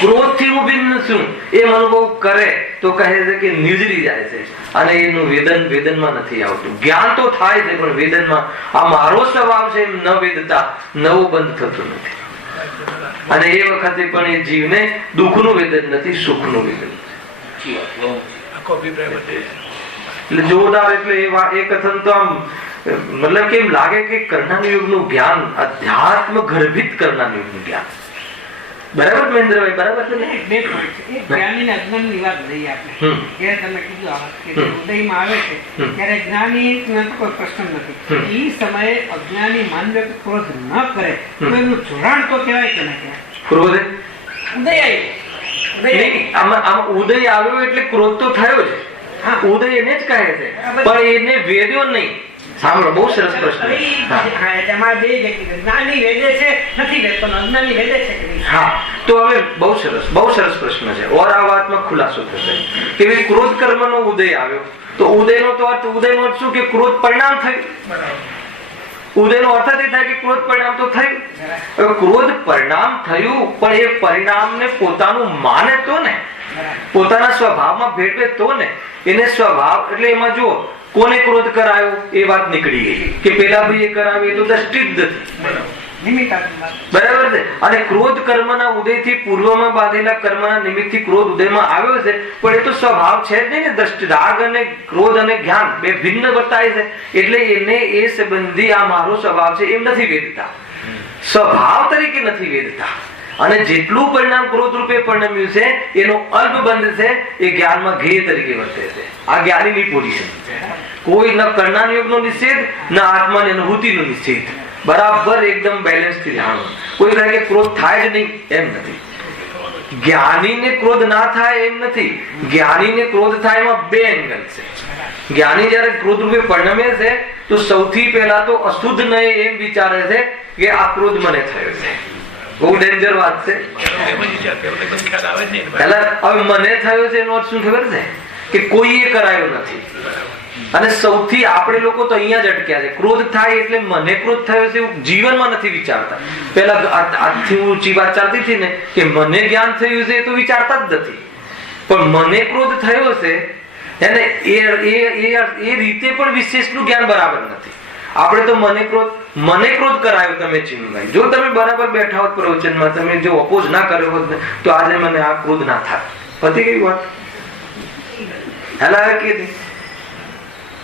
ક્રોધથી હું ભિન્ન છું એમ અનુભવ કરે તો કહે છે કે નિર્જરી જાય છે અને એનું વેદનમાં નથી આવતું. જ્ઞાન તો થાય છે પણ વેદનમાં આ મારો સ્વભાવ છે એમ ન વેદતા નવું બંધ થતું નથી. અને એ વખતે પણ એ જીવને દુઃખનું વેદન નથી, સુખનું વેદન. એટલે જોરદાર. એટલે એ કથન તો આમ મતલબ કેમ લાગે કે કર્ણાની યુગનું જ્ઞાન અધ્યાત્મ ગર્ભિત કર્ણાની યુગનું જ્ઞાન. બરાબર મહેન્દ્રભાઈ? બરાબર છે ને? બે point છે. એક જ્ઞાની અને અજ્ઞાની વાત લઈએ આપણે. જ્યારે તમે કીધું આ કે ઉદયમાં આવે છે ત્યારે જ્ઞાની કોઈ પ્રશ્ન નથી. એ સમયે અજ્ઞાની માનવે ક્રોધ ન કરે તો એનું જોડાણ તો કહેવાય કે ના કહેવાય? ક્રોધ ઉદય આવ્યો, આમાં ઉદય આવ્યો એટલે ક્રોધ તો થયો છે. ઉદય એને જ કહે છે પણ એને વેદ્યો નહીં. સાંભળો, બહુ સરસ પ્રશ્ન. હા, તો હવે બહુ સરસ પ્રશ્ન છે. ઓર આ વાતમાં ખુલાસો થશે કે ક્રોધ કર્મનો ઉદય આવ્યો તો ઉદયનો તો અર્થ, ઉદયનો અર્થ શું કે ક્રોધ પરિણામ થયું. ઉદયનો અર્થ એ થાય કે ક્રોધ પરિણામ તો થયું. હવે ક્રોધ પરિણામ થયું પણ એ પરિણામને પોતાનું માને તો ને, પોતાના સ્વભાવમાં ભેળવે તો ને. એને સ્વભાવ એટલે એમાં જુઓ કોને ક્રોધ કરાયો એ વાત નીકળી ગઈ કે પેલા ભાઈ એ કરાવ્યો એ તો દ્રષ્ટિ જ નથી. બરાબર છે? અને ક્રોધ કર્મના ઉદયથી પૂર્વમાં બાંધેલા કર્મના નિમિત્તથી ક્રોધ ઉદયમાં આવ્યો છે પણ એ તો સ્વભાવ છે જ નહીં ને. દ્રષ્ટિ, રાગ અને ક્રોધ અને જ્ઞાન બે ભિન્ન વર્તાય છે એટલે એને એ સંબંધી આ મારો સ્વભાવ છે એમ નથી વેદતા, સ્વભાવ તરીકે નથી વેદતા. અને જેટલું પરિણામ ક્રોધ રૂપે પરિણમ્યું છે એનો અલ્પ બંધ છે એ જ્ઞાનમાં ધ્યેય તરીકે વર્તે છે. આ જ્ઞાનીની પોઝિશન. કોઈ ન કર્ણાન યોગનો નિષેધ ન આત્માની અનુભૂતિનો નિષેધ. બરાબર એકદમ બેલેન્સ થી જાણવું. કોઈ કહે કે ક્રોધ થાય જ નહીં એમ નથી. જ્ઞાનીને ક્રોધ ના થાય એમ નથી. જ્ઞાનીને ક્રોધ થાય એમાં બે એંગલ છે. જ્ઞાની જયારે ક્રોધ રૂપે પરિણમે છે તો સૌથી પહેલા તો અશુદ્ધ ન એમ વિચારે છે કે આ ક્રોધ મને થયો છે. બહુ ડેન્જર વાત છે. હવે મને થયો છે એનો અર્થ શું ખબર છે કે કોઈએ કરાયો નથી. અને સૌથી આપણે લોકો તો અહીંયા જ અટક્યા છે. ક્રોધ થાય એટલે મને ક્રોધ થયો છે એવું જીવનમાં નથી વિચારતા. પેલા આજથી ઊંચી વાત ચાલતી હતી ને કે મને જ્ઞાન થયું છે એ તો વિચારતા જ નથી. પણ મને ક્રોધ થયો છે એને એ રીતે પણ વિશેષનું જ્ઞાન બરાબર નથી. આપણે તો મને ક્રોધ કરાયો તમે ચીનુભાઈ. જો તમે બરાબર બેઠા હોત પ્રવચનમાં, તમે જો ઓપોઝ ના કર્યો હોત તો આજે મને આ ક્રોધ ના થાય. પતી ગઈ વાત? હેલા કે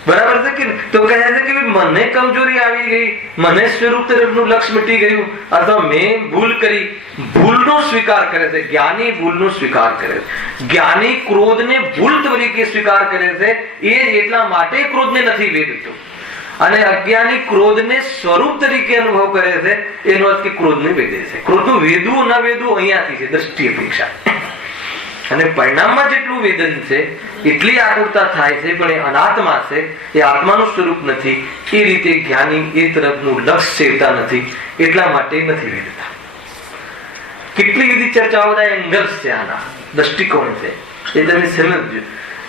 બરાબર છે કે? તો કહે છે કે મને કમજોરી આવી ગઈ, મને સ્વરૂપ તરફનું લક્ષ્ય મટી ગયું અથવા મેં ભૂલ કરી. ભૂલનો સ્વીકાર કરે છે જ્ઞાની. ભૂલનો સ્વીકાર કરે છે જ્ઞાની. ક્રોધને ભૂલ તરીકે સ્વીકાર કરે છે એ એટલા માટે ક્રોધને નથી વેદતો. અને અજ્ઞાની ક્રોધને સ્વરૂપ તરીકે અનુભવ કરે છે એનો અર્થ કે ક્રોધને વેદે છે. ક્રોધનું વેદવું ન વેદવું અહીંયાથી છે દ્રષ્ટિ અપેક્ષા. અને પરિણામમાં જેટલું વેદન છે એટલી આકુરતા થાય છે પણ એ અનાત્મા છે, એ આત્માનું સ્વરૂપ નથી. એ રીતે જ્ઞાની એ તરફનું લક્ષ્ય સેવતા નથી એટલા માટે નથી વેદતા. કેટલી બધી ચર્ચાઓ, બધા એંગલ્સ છે, આના દ્રષ્ટિકોણ છે એ તમે સમજજો.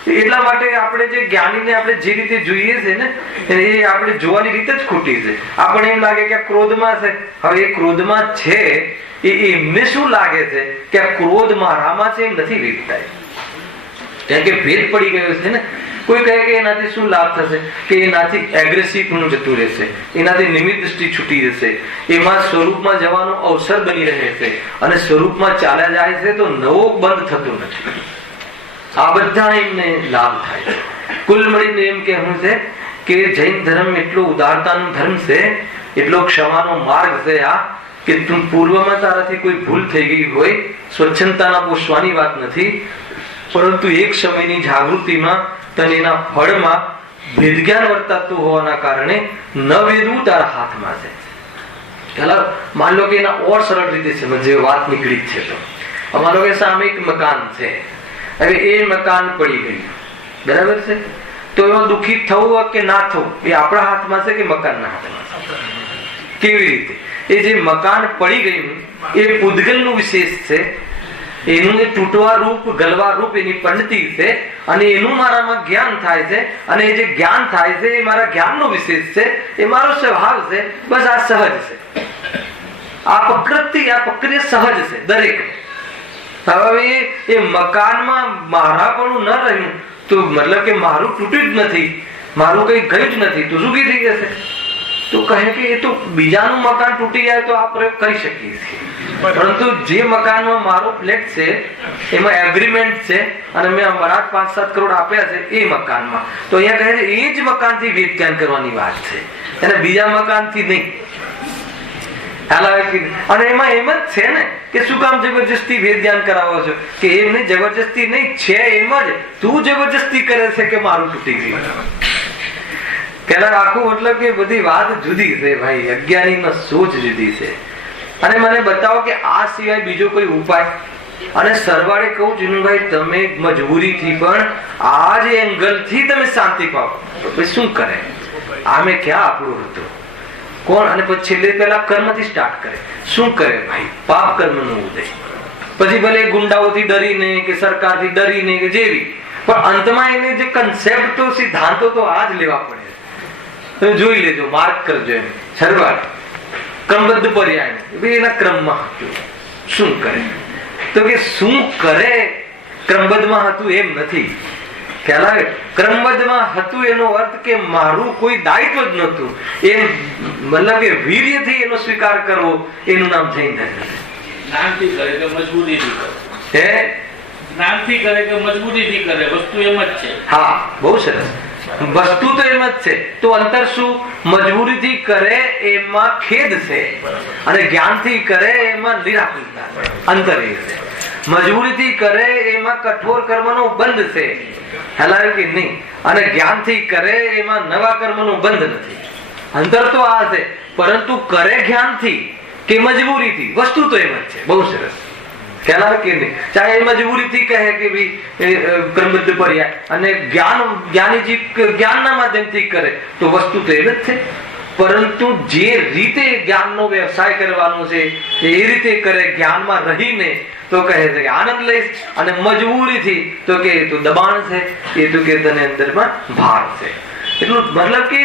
એટલા માટે આપણે જે જ્ઞાનીને આપણે જે રીતે જોઈએ છે ને એ આપણે જોવાની રીતે જ ખોટી છે. આપણને એમ લાગે કે ક્રોધમાં છે. હવે એ ક્રોધમાં છે એમને શું લાગે છે કે આ ક્રોધ મારામાં છે એમ નથી વેચતા, કારણ કે ભેદ પડી ગયો છે ને. કોઈ કહે કે એનાથી શું લાભ થશે કે એનાથી એગ્રેસિવ પણ જતું રહેશે, એનાથી નિમિત્ત દૃષ્ટિ છૂટી જશે, એમાં સ્વરૂપમાં જવાનો અવસર બની રહે છે અને સ્વરૂપમાં ચાલ્યા જાય છે તો નવો બંધ થતો નથી. આ બધા એમને લાભ થાય છે. કુલ મળીને એમ કહેવું છે કે જૈન ધર્મ એટલો ઉદારતાનો ધર્મ છે, એટલો ક્ષમાનો માર્ગ છે આ, કે તું પૂર્વમાં તારાથી કોઈ ભૂલ થઈ ગઈ હોય, સ્વચ્છંદતાના પોષવાની વાત નથી, પરંતુ એક સમયની જાગૃતિમાં તને એના ફળમાં વેદજ્ઞાન વર્તાતું હોવાના કારણે ન વેદવું તારા હાથમાં છે. ચાલો માન લો કે એના ઓર સરળ રીતે સમજે વાત નીકળી જ છે. તો માનો કે સામે એક મકાન છે, હવે એ મકાન પડી ગયું, બરાબર છે, તો એમાં દુઃખી થવું કે ના થવું એ આપણા હાથમાં છે કે મકાનના હાથમાં છે? કેવી રીતે? એ જે મકાન પડી ગયું એ પૂતગલનું વિશેષ છે, એનું એ તૂટવા રૂપ ગલવા રૂપ એની પંડિતી છે, અને એનું મારામાં જ્ઞાન થાય છે, અને એ જે જ્ઞાન થાય છે એ મારા જ્ઞાનનો વિશેષ છે, એ મારો સ્વભાવ છે. બસ આ સહજ છે, આ પ્રકૃતિ સહજ છે દરેક. હવે એ મકાનમાં મારાપણું ન રહ્યું તો મતલબ કે મારું તૂટ્યું જ નથી, મારું કઈ ગયું જ નથી, તો શું થઈ જશે? તો કહે કે એ તો બીજાનું મકાન તૂટી જાય તો આ પ્રયોગ કરી શકીએ છીએ, પરંતુ જે મકાનમાં મારો ફ્લેટ છે એમાં એગ્રીમેન્ટ છે અને મેં અમારા 5-7 કરોડ આપ્યા છે એ મકાનમાં, તો અહીંયા કહે છે એ જ મકાનથી વેચાણ કરવાની વાત છે, અને બીજા મકાનથી નહીં. અને એમાં એમ જ છે ને કે શું કામ જબરજસ્તી વેદ ધ્યાન કરાવો છો? કે એમને જબરજસ્તી નહીં છે, એમ જ તું જબરજસ્તી કરે છે કે મારું તૂટી ગયું. પેલા આખું મતલબ કે બધી વાત જુદી છે ભાઈ, અજ્ઞાનીમાં સોચ જુદી છે. અને મને બતાવો કે આ સિવાય બીજો કોઈ ઉપાય? અને સરવાળે કહું જીનુભાઈ, તમે મજબૂરીથી પણ આ જ એંગલથી તમે શાંતિ પાવો તો શું કરે? આમે ક્યાં આપણું હતું કોણ? અને પછી છેલ્લે પેલા કર્મથી સ્ટાર્ટ કરે. શું કરે ભાઈ? પાપ કર્મનો ઉદય. પછી ભલે ગુંડાઓથી ડરીને કે સરકારથી ડરીને કે જેવી, પણ અંતમાં એને જે કન્સેપ્ટો સિદ્ધાંતો તો આ જ લેવા પડે. તમે જોઈ લેજો, માર્ક કરજો. એમ સરવાળ ક્રમબદ્ધ પર્યાય એના ક્રમમાં હતું. શું કરે? તો કે શું કરે ક્રમબદ્ધમાં હતું એમ નથી. ખ્યાલ આવે? ક્રમબદ્ધમાં હતું એનો અર્થ કે મારું કોઈ દાયિત્વ જ નહોતું, એમ મતલબ કે વીર્યથી એનો સ્વીકાર કરવો, એનું નામ જૈન ધર્મ. જ્ઞાનથી કરે કે મજબૂરીથી કરે? હે, જ્ઞાનથી કરે કે મજબૂરીથી કરે? વસ્તુ એમ જ છે. હા, બહુ સરસ. વસ્તુ તો એમ જ છે, તો અંતર શું? મજબૂરીથી કરે એમાં ખેદ છે, અને જ્ઞાનથી કરે એમાં નિરાકુરતા છે. અંતર એ છે. મજબૂરીથી કરે એમાં કઠોર કર્મનો બંધ છે, હેલાય કે નહીં, અને જ્ઞાનથી કરે એમાં નવા કર્મનો બંધ નથી. અંતર તો આ છે, પરંતુ કરે જ્ઞાનથી કે મજબૂરીથી, વસ્તુ તો એમ જ છે. બહુ સરસ. ખ્યાલ કે નહીં? ચાહે એ મજબૂરીથી કહે કે ભાઈ ક્રમબદ્ધ પર્યાય, અને જ્ઞાનીજી જ્ઞાનના માધ્યમથી કરે તો વસ્તુ તો એમ જ છે, પરંતુ જે રીતે જ્ઞાનનો વ્યવસાય કરવાનો છે એ રીતે કરે જ્ઞાનમાં રહીને, તો કહે છે કે આનંદ લઈશ, અને મજબૂરીથી તો કે એ તો દબાણ છે, એ તો કે તને અંદરમાં ભાર છે. એટલું મતલબ કે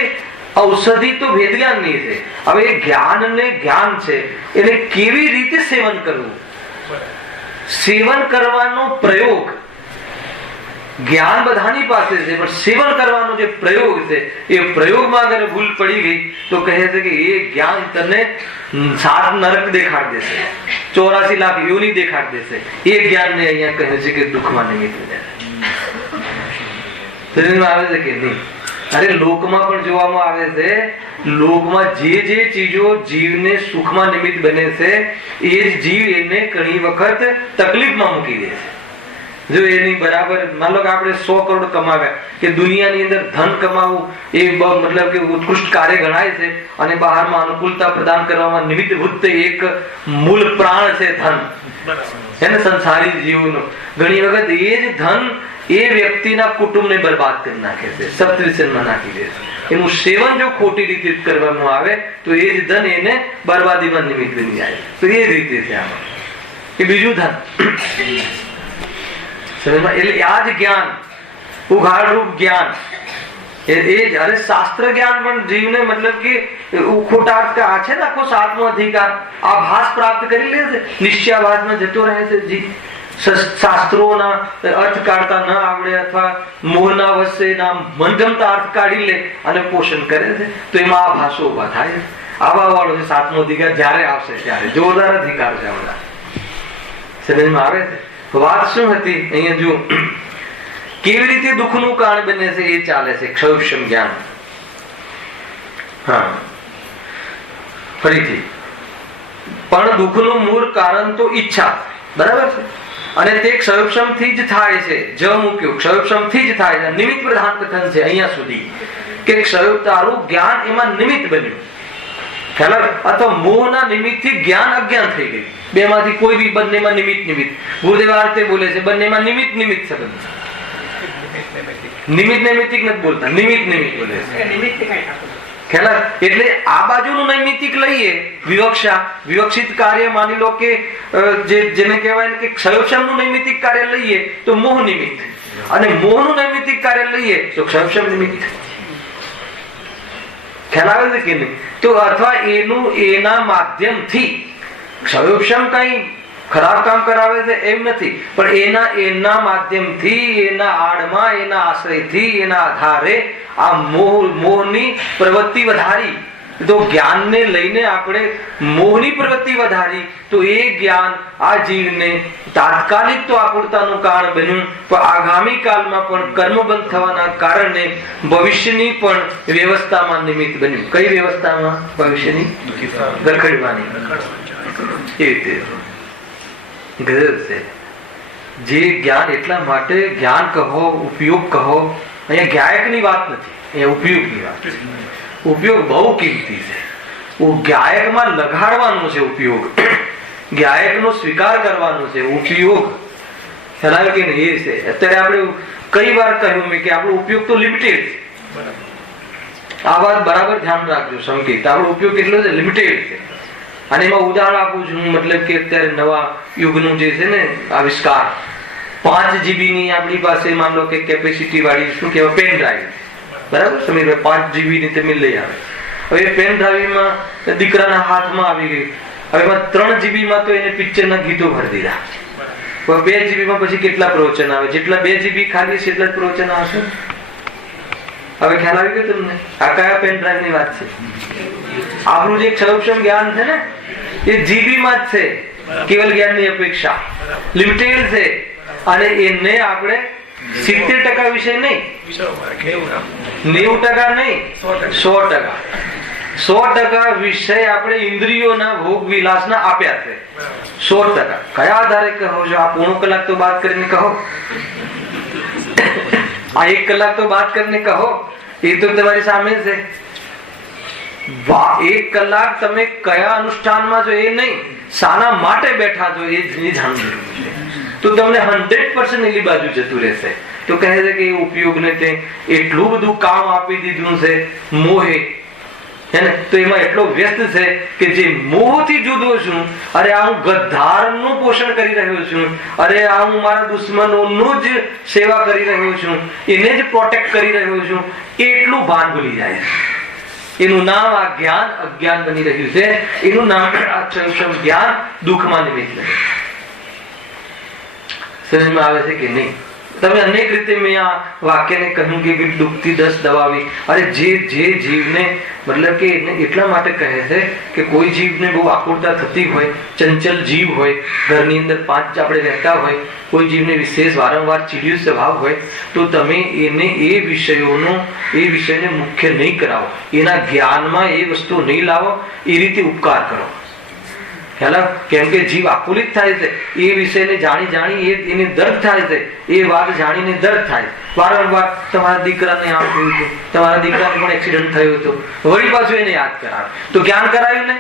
ઔષધિ તો વેદ જ્ઞાનની છે. હવે એ જ્ઞાન ને જ્ઞાન છે એને કેવી રીતે સેવન કરવું, સેવન કરવાનો પ્રયોગ, જ્ઞાન બધાની પાસે છે, પણ સેવન કરવાનો જે પ્રયોગ છે એ પ્રયોગમાં અગર ભૂલ પડી ગઈ તો કહે છે કે એ જ્ઞાન તને 7 નરક દેખાડ દેશે, 84 લાખ યોની દેખાડ દેશે. એ જ્ઞાન ને અહીંયા કહે છે કે દુઃખમાં નિમિત્ત આવે છે કે નહીં? અરે લોકમાં પણ જોવામાં આવે છે, લોકમાં જે ચીજો જીવને સુખમાં નિમિત્ત બને છે એ જ જીવ એને ઘણી વખત તકલીફમાં મૂકી દે છે. જો એની બરાબર માન લો કે આપણે 100 કરોડ કમાવ્યા, કે દુનિયાની અંદર ધન કમાવું એ મતલબ કે ઉત્કૃષ્ટ કાર્ય ગણાય છે, અને બહારમાં અનુકૂળતા પ્રદાન કરવામાં નિમિત્તભૂત એક મૂળ પ્રાણ છે ધન, એને સંસારી જીવનો. ઘણી વખત એ જ ધન એ વ્યક્તિના કુટુંબને બરબાદ કરી નાખે છે, સપ્તવ્યસનમાં નાખી દે છે. એનું સેવન જો ખોટી રીતે કરવામાં આવે તો એ જ ધન એને બરબાદીમાં નિમિત્ત બની જાય. તો એ જ રીતે છે આમાં. એ બીજું ધન. એટલે આ જ જ્ઞાન ઉઘાડ રૂપ જ્ઞાન એ અરે શાસ્ત્ર જ્ઞાન પણ જીવને મતલબ કે ખોટાર્થ આ છે ને આખો 7મો અધિકાર આભાસ પ્રાપ્ત કરી લે છે, નિશ્ચયાભાસમાં જતો રહે છે જીવ. શાસ્ત્રોના અર્થ કાઢતા ન આવડે અથવા મોહના વશે મંધમતા અર્થ કાઢી લે અને પોષણ કરે છે તો એમાં આભાસો ઉભા થાય છે. આવા વાળો છે 7મો અધિકાર જયારે આવશે ત્યારે જોરદાર અધિકાર છે. બધા સમજમાં આવે છે. વાત શું હતી અહીંયા જો કેવી રીતે દુઃખનું કારણ બને છે એ ચાલે છે. ક્ષયક્ષમ જ્ઞાન. હા ફરીથી પણ દુઃખનું મૂળ કારણ તો ઈચ્છા, બરાબર છે, અને તે ક્ષયક્ષમ થી જ થાય છે. જ મૂક્યો ક્ષયક્ષમ થી જ થાય છે. નિમિત્ત પ્રધાન કથન છે અહીંયા સુધી કે ક્ષયતારું જ્ઞાન એમાં નિમિત્ત બન્યું, ખ્યાલ અથવા મોહના નિમિત્ત થી જ્ઞાન અજ્ઞાન થઈ ગયું. બે માંથી કોઈ બી, બંનેમાં નિમિત્ત નિમિત્ત. ગુરુદેવ આ રીતે બોલે છે બંનેમાં નિમિત્ત નિમિત્ત સંબંધ. નિમિત્ત નૈમિત્તિક નથી બોલતા, નિમિત્ત નિમિત્ત બોલે છે. ખ્યાલ એટલે આ બાજુનું નૈમિત્તિક લઈએ વિવક્ષા, વિવક્ષિત કાર્ય માની લો કે જેને કહેવાય કે ક્ષયક્ષમનું નૈમિત્તિક કાર્ય લઈએ તો મોહ નિમિત્ત, અને મોહનું નૈમિત્તિક કાર્ય લઈએ તો ક્ષયક્ષમ નિમિત્ત. ખ્યાલ આવે છે કે નહીં? તો અથવા એના માધ્યમથી ક્ષયક્ષમ કઈ ખરાબ કામ કરાવે છે એમ નથી, પણ એના માધ્યમથી, એના આડમાં, એના આશ્રયથી, એના આધારે આ મોહની પ્રવૃત્તિ વધારી. તો જ્ઞાનને લઈને આપણે મોહની પ્રવૃત્તિ વધારી તો એ જ્ઞાન આ જીવને તાત્કાલિક તો આકુરતાનું કારણ બન્યું, પણ આગામી કાળમાં પણ કર્મબંધ થવાના કારણે ભવિષ્યની પણ વ્યવસ્થામાં નિમિત્ત બન્યું. કઈ વ્યવસ્થામાં? ભવિષ્યની ગરખડવાની. એ રીતે ગજબ છે. જે જ્ઞાન એટલા માટે જ્ઞાન કહો, ઉપયોગ કહો, અહીંયા ગાયકની વાત નથી, અહીંયા ઉપયોગની વાત. ઉપયોગ બહુ કિંમતી છે. ગાયકમાં લગાડવાનું છે ઉપયોગ, ગાયકનો સ્વીકાર કરવાનો છે ઉપયોગ. ખ્યાલ કે નહીં? એ છે. અત્યારે આપણે કઈ વાર કહ્યું મેં કે આપણો ઉપયોગ તો લિમિટેડ છે. આ વાત બરાબર ધ્યાન રાખજો સંકેત. આપણો ઉપયોગ કેટલો છે? લિમિટેડ છે. અને એમાં ઉદાહરણ આપું છું, મતલબ કે અત્યારે નવા યુગનું જે છે ને આવિષ્કાર, 5 GB ની આપણી પાસે માન લો કે કેપેસિટી વાળી શું કહેવાય પેન ડ્રાઈવ, બરાબર સમીરભાઈ? 5 GB ની તમે લઈ આવે. હવે પેન ડ્રાઈવમાં દીકરાના હાથમાં આવી ગઈ. હવે એમાં 3 GB માં તો એને પિક્ચરના ગીતો ભરી દીધા. 2 GB માં પછી કેટલા પ્રવચન આવે? જેટલા 2 GB ખાલી છે એટલા જ પ્રવચન આવશે. હવે ખ્યાલ આવી ગયો તમને? આ કયા પેન ડ્રાઈવ ની વાત છે? આપણું જે ક્ષયક્ષમ જ્ઞાન છે ને એ GB માં જ છે. કેવલ જ્ઞાનની અપેક્ષા લિમિટેડ છે, અને એને આપણે 70% વિષય નહીં, 90% નહીં, 100%. 100% વિષય આપણે ઇન્દ્રિયોના ભોગ વિલાસના આપ્યા છે. 100%. કયા આધારે કહો છો? આ પોણો કલાક તો બાદ કરીને કહો, આ 1 કલાક તો બાદ કરીને કહો. એ તો તમારી સામે છે. 1 કલાક તમે કયા અનુષ્ઠાનમાં છો એ નહીં, શાના માટે બેઠા છો એ જાણવું છે. તો તમને 100% એની બાજુ જતું રહેશે. તો કહે છે કે એ ઉપયોગને તે એટલું બધું કામ આપી દીધું છે મોહે, હે ને? તો એમાં એટલો વ્યસ્ત છે કે જે મોહથી જુદો છું, અરે આ હું ગદ્દારનું પોષણ કરી રહ્યો છું, અરે આ હું મારા દુશ્મનોનું જ સેવા કરી રહ્યો છું, એને જ પ્રોટેક્ટ કરી રહ્યો છું, એટલું ભાન ભૂલી જાય. એનું નામ આ જ્ઞાન અજ્ઞાન બની રહ્યું છે. એનું નામ આ ક્ષયક્ષમ જ્ઞાન દુઃખમાં નિમિત્ત બને. સમજમાં આવે છે કે નહીં? તમે અનેક રીતે મેં આ વાક્યને કહ્યું કે દુઃખથી દસ દબાવી. અરે જે જીવને મતલબ કે એટલા માટે કહે છે કે કોઈ જીવને બહુ આકુરતા થતી હોય, ચંચલ જીવ હોય, ઘરની અંદર 5 આપણે રહેતા હોય, કોઈ જીવને વિશેષ વારંવાર ચીડિયું સ્વભાવ હોય, તો તમે એને એ વિષયને મુખ્ય નહીં કરાવો, એના જ્ઞાનમાં એ વસ્તુ નહીં લાવો, એ રીતે ઉપકાર કરો. કેમ કે જીવ આકુલિત થાય છે એ વિષયને જાણી એને દર્દ થાય છે. એ વાત જાણીને દર્દ થાય. વારંવાર તમારા દીકરાને આમ થયું હતું, તમારા દીકરાને પણ એક્સિડન્ટ થયો હતો, વળી પાછું એને યાદ કરાવે તો જ્ઞાન કરાયું ને?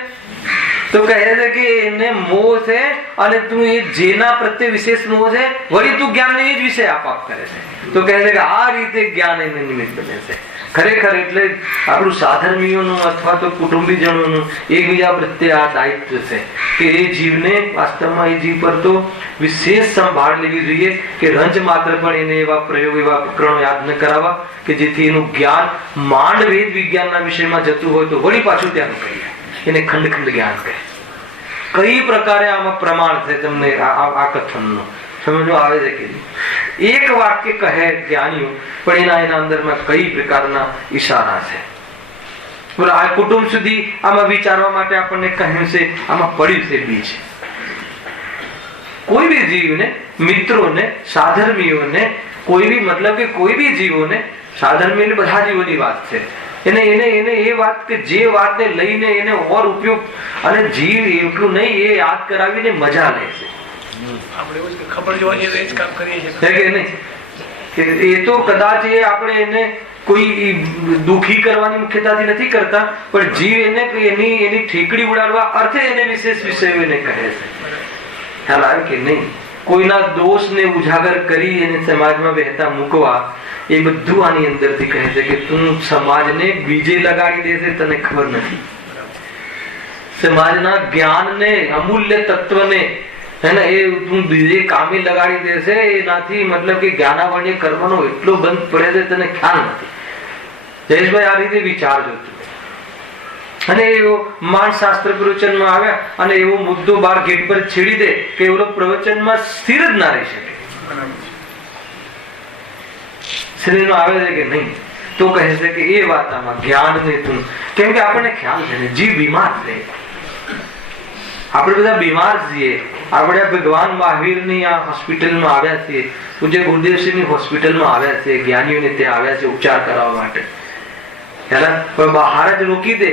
તો કહે છે કે એને મોહ છે, અને તું એ જેના પ્રત્યે વિશેષ મોહ છે, વળી તું જ્ઞાનને એ જ વિષય આપ કરે છે. તો કહે છે કે આ રીતે જ્ઞાન એને નિમિત્ત બને છે. ખરેખર એટલે આપણું સાધર્મીઓનું અથવા તો કુટુંબીજનોનું એકબીજા પ્રત્યે આ દાયિત્વ છે કે એ જીવને વાસ્તવમાં એ જીવ પર તો વિશેષ સંભાળ લેવી જોઈએ કે રંજ માત્ર પણ એને એવા પ્રયોગ એવા ઉપકરણો યાદ ન કરાવવા કે જેથી એનું જ્ઞાન માંડ વેદ વિજ્ઞાનના વિષયમાં જતું હોય તો વળી પાછું ત્યાં કહીએ એને ખંડ ખંડ જ્ઞાન કહે. કઈ પ્રકારે આમાં પ્રમાણ છે તમને આ કથનનો સમજો આવે છે કે એક વાક્ય કહે જ્ઞાનીઓ પણ એના અંદરમાં કઈ પ્રકારના ઈશારા છે. બોલો આ કુટુંબ સુધી આમાં વિચારવા માટે આપણને કહ્યું છે, આમાં પડ્યું છે બીજ. કોઈ બી જીવને, મિત્રોને, સાધર્મીઓને, કોઈ બી મતલબ કે કોઈ બી જીવોને, સાધર્મી એટલે બધા જીવોની વાત છે, એને એ વાત કે જે વાતને લઈને એને ઓર ઉપયોગ અને જીવ એટલું નહીં એ યાદ કરાવીને મજા લે છે. આપણે એવું જ ખબર જોવા જઈએ તો એ જ કામ કરીએ છીએ કે નહીં કે એ તો કદાચ એ આપણે એને કોઈ દુખી કરવાની મુખ્યતાથી નથી કરતા, પણ જીવ એને એની ઠેકડી ઉડાડવા અર્થે એને વિશેષ વિષયો એને કહે છે. ખ્યાલ આવે કે નહીં? કોઈના દોષને ઉજાગર કરી એને સમાજમાં વહેતા મૂકવા એ બધું આની અંદરથી કહે છે કે તું સમાજને બીજે લગાડી દેશે, તને ખબર નથી. સમાજના જ્ઞાનને, અમૂલ્ય તત્વને એ તું બીજે કામે લગાડી દેશે, એનાથી મતલબ કે જ્ઞાનાવર્ણ્ય કરવાનો એટલો બંધ પડે છે તને ખ્યાલ નથી. જયેશભાઈ આ રીતે વિચારજો. અને એવો માનશાસ્ત્ર પ્રવચનમાં આવ્યા અને એવો મુદ્દો બાર ગેટ પર છેડી દે કે એવો પ્રવચનમાં સ્થિર જ ના રહી શકે. શરીરનો આવે છે કે નહીં તો કહે છે કે એ વાત આમાં જ્ઞાન ને તું, કેમ કે આપણને ખ્યાલ છે ને જીવ બીમાર છે, આપણે બધા બીમાર છીએ. આપણે ભગવાન મહાવીરની આ હોસ્પિટલમાં આવ્યા છીએ, પૂજ્ય ગુરુદેવસિંહની હોસ્પિટલમાં આવ્યા છીએ, જ્ઞાનીઓને ત્યાં આવ્યા છે ઉપચાર કરવા માટે. પણ બહાર જ રોકી દે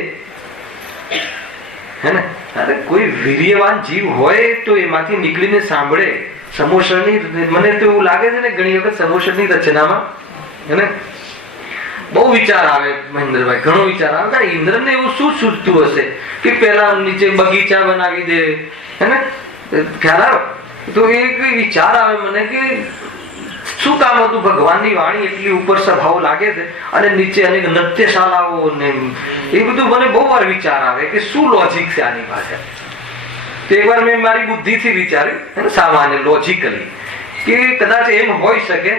હે ને. અરે કોઈ વીર્યવાન જીવ હોય તો એમાંથી નીકળીને સાંભળે. સમોસરની મને તો એવું લાગે છે ને ઘણી વખત સમોસરની રચનામાં હે બહુ વિચાર આવે મહેન્દ્રભાઈ, ઘણો વિચાર આવે. ઇન્દ્રને એવું શું સૂચતું હશે કે પેલા નીચે બગીચા બનાવી દે હે ને, ખ્યાલ આવે તો એક વિચાર આવે મને કે શું કામ હતું? ભગવાનની વાણી એટલી ઉપર સભાઓ લાગે છે અને નીચે અનેક નૃત્યશાળાઓ ને એ બધું મને બહુ વાર વિચાર આવે કે શું લોજિક છે આની પાસે. તો એકવાર મેં મારી બુદ્ધિથી વિચાર્યું સામાન્ય લોજિકલી કે કદાચ એમ હોઈ શકે